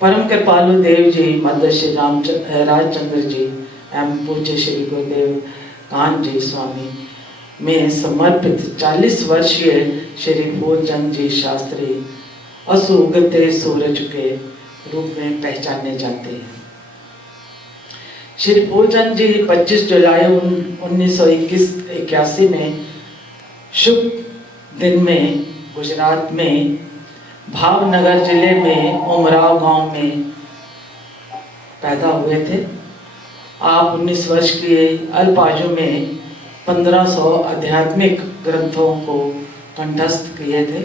परम कृपालु देव जी, मध्य श्री राजचंद्र जी एवं पूज्य श्री गुरुदेव कान जी स्वामी में समर्पित 40 वर्षीय श्री फूलचंद जी शास्त्री असुगते सूरज के रूप में पहचाने जाते हैं। श्री फूलचंद जी 25 जुलाई 1981 में शुभ दिन में गुजरात में भावनगर जिले में उमराव गांव में पैदा हुए थे। आप 19 वर्ष की अल्प आयु में 1500 आध्यात्मिक ग्रंथों को कंठस्थ किए थे,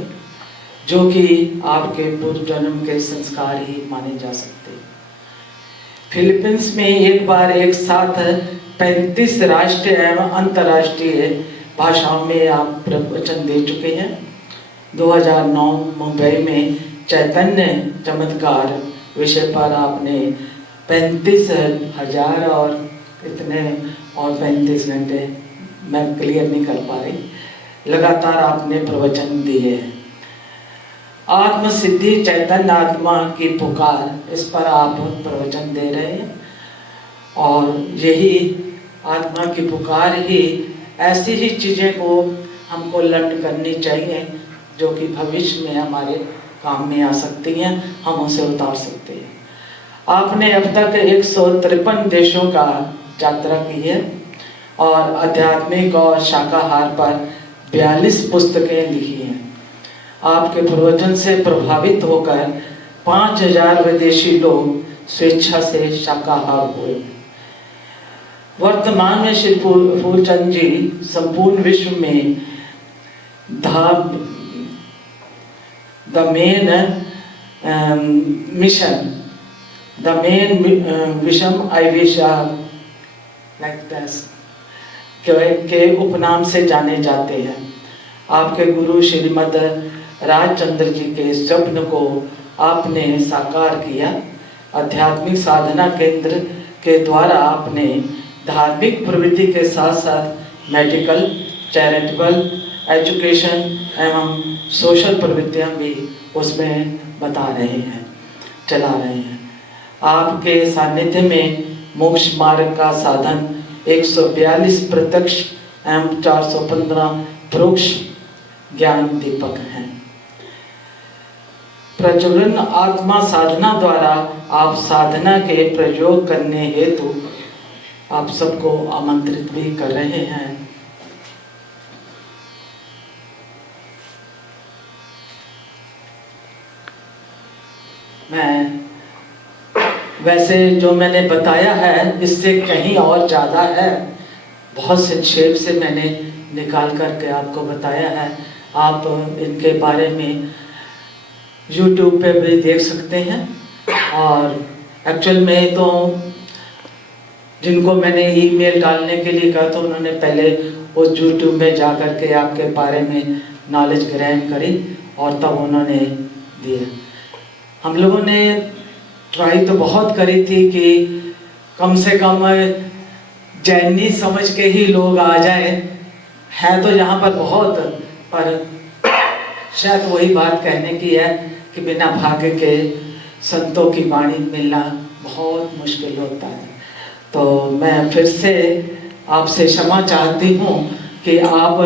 जो कि आपके पूर्व जन्म के संस्कार ही माने जा सकते हैं। फिलीपींस में एक साथ 35 राष्ट्रीय एवं अंतर्राष्ट्रीय भाषाओं में आप प्रवचन दे चुके हैं। 2009 मुंबई में चैतन्य चमत्कार विषय पर आपने 35,000 और इतने और 35 घंटे, मैं क्लियर नहीं कर पा रही, लगातार आपने प्रवचन दिए हैं। आत्म सिद्धि चैतन्य आत्मा की पुकार, इस पर आप प्रवचन दे रहे हैं, और यही आत्मा की पुकार ही, ऐसी ही चीज़ें को हमको लर्न करनी चाहिए जो कि भविष्य में हमारे काम में आ सकती हैं, हम उसे उतार सकते हैं। आपने अब तक 153 देशों का यात्रा की है और आध्यात्मिक और शाकाहार पर 42 पुस्तकें लिखी हैं। आपके प्रवचन से प्रभावित होकर 5000 विदेशी लोग स्वेच्छा से शाकाहार हुए। वर्तमान में श्री फूलचंद जी संपूर्ण विश्व में द मेन विषम आईविशा के उपनाम से जाने जाते हैं। आपके गुरु श्रीमद राजचंद्र जी के स्वप्न को आपने साकार किया। आध्यात्मिक साधना केंद्र के द्वारा आपने धार्मिक प्रवृत्ति के साथ साथ मेडिकल, चैरिटेबल, एजुकेशन एवं सोशल प्रवृत्तियां भी उसमें बता रहे हैं, चला रहे हैं। आपके सानिध्य में मोक्ष मार्ग का साधन 142 प्रत्यक्ष एवं 415 प्रोक्ष ज्ञान दीपक हैं। प्रज्वलन आत्मा साधना द्वारा आप साधना के प्रयोग करने हेतु आप सबको आमंत्रित भी कर रहे हैं। मैं वैसे जो मैंने बताया है इससे कहीं और ज़्यादा है, बहुत संक्षेप से मैंने निकाल करके आपको बताया है। आप इनके बारे में YouTube पे भी देख सकते हैं, और एक्चुअल में तो जिनको मैंने ईमेल डालने के लिए कहा तो उन्होंने पहले उस YouTube में जा कर के आपके बारे में नॉलेज ग्रहण करी और तब उन्होंने दिया। हम लोगों ने ट्राई तो बहुत करी थी कि कम से कम जैनी समझ के ही लोग आ जाए, है तो यहाँ पर बहुत, पर शायद वही बात कहने की है कि बिना भाग्य के संतों की वाणी मिलना बहुत मुश्किल होता है। तो मैं फिर से आपसे क्षमा चाहती हूँ कि आप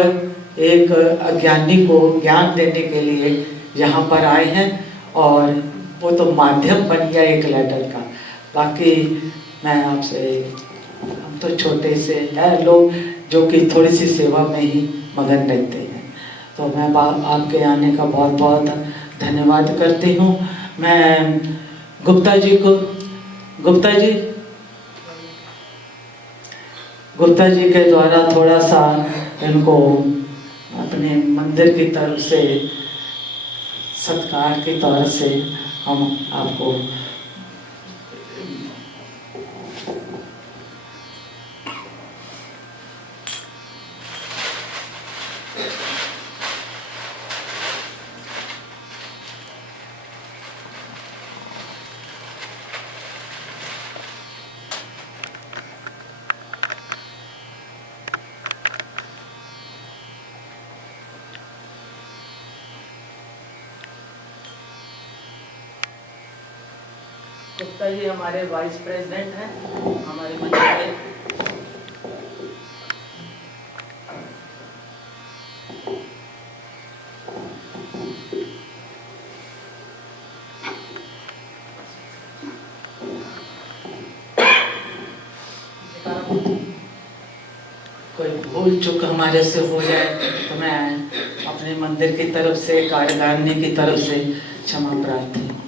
एक अज्ञानी को ज्ञान देने के लिए यहाँ पर आए हैं, और वो तो माध्यम बन गया एक लेटर का। बाकी मैं आपसे, हम तो छोटे से हैं लोग जो कि थोड़ी सी सेवा में ही मगन रहते हैं, तो मैं आपके आने का बहुत बहुत धन्यवाद करती हूँ। मैं गुप्ता जी के द्वारा थोड़ा सा इनको अपने मंदिर की तरफ से सत्कार की तरफ से हम आपको गुप्ता जी हमारे वाइस प्रेसिडेंट हैं हमारे मंदिर के। कोई भूल चूक हमारे से हो जाए तो मैं अपने मंदिर की तरफ से, कार्यकारिणी की तरफ से क्षमा प्रार्थी हूँ।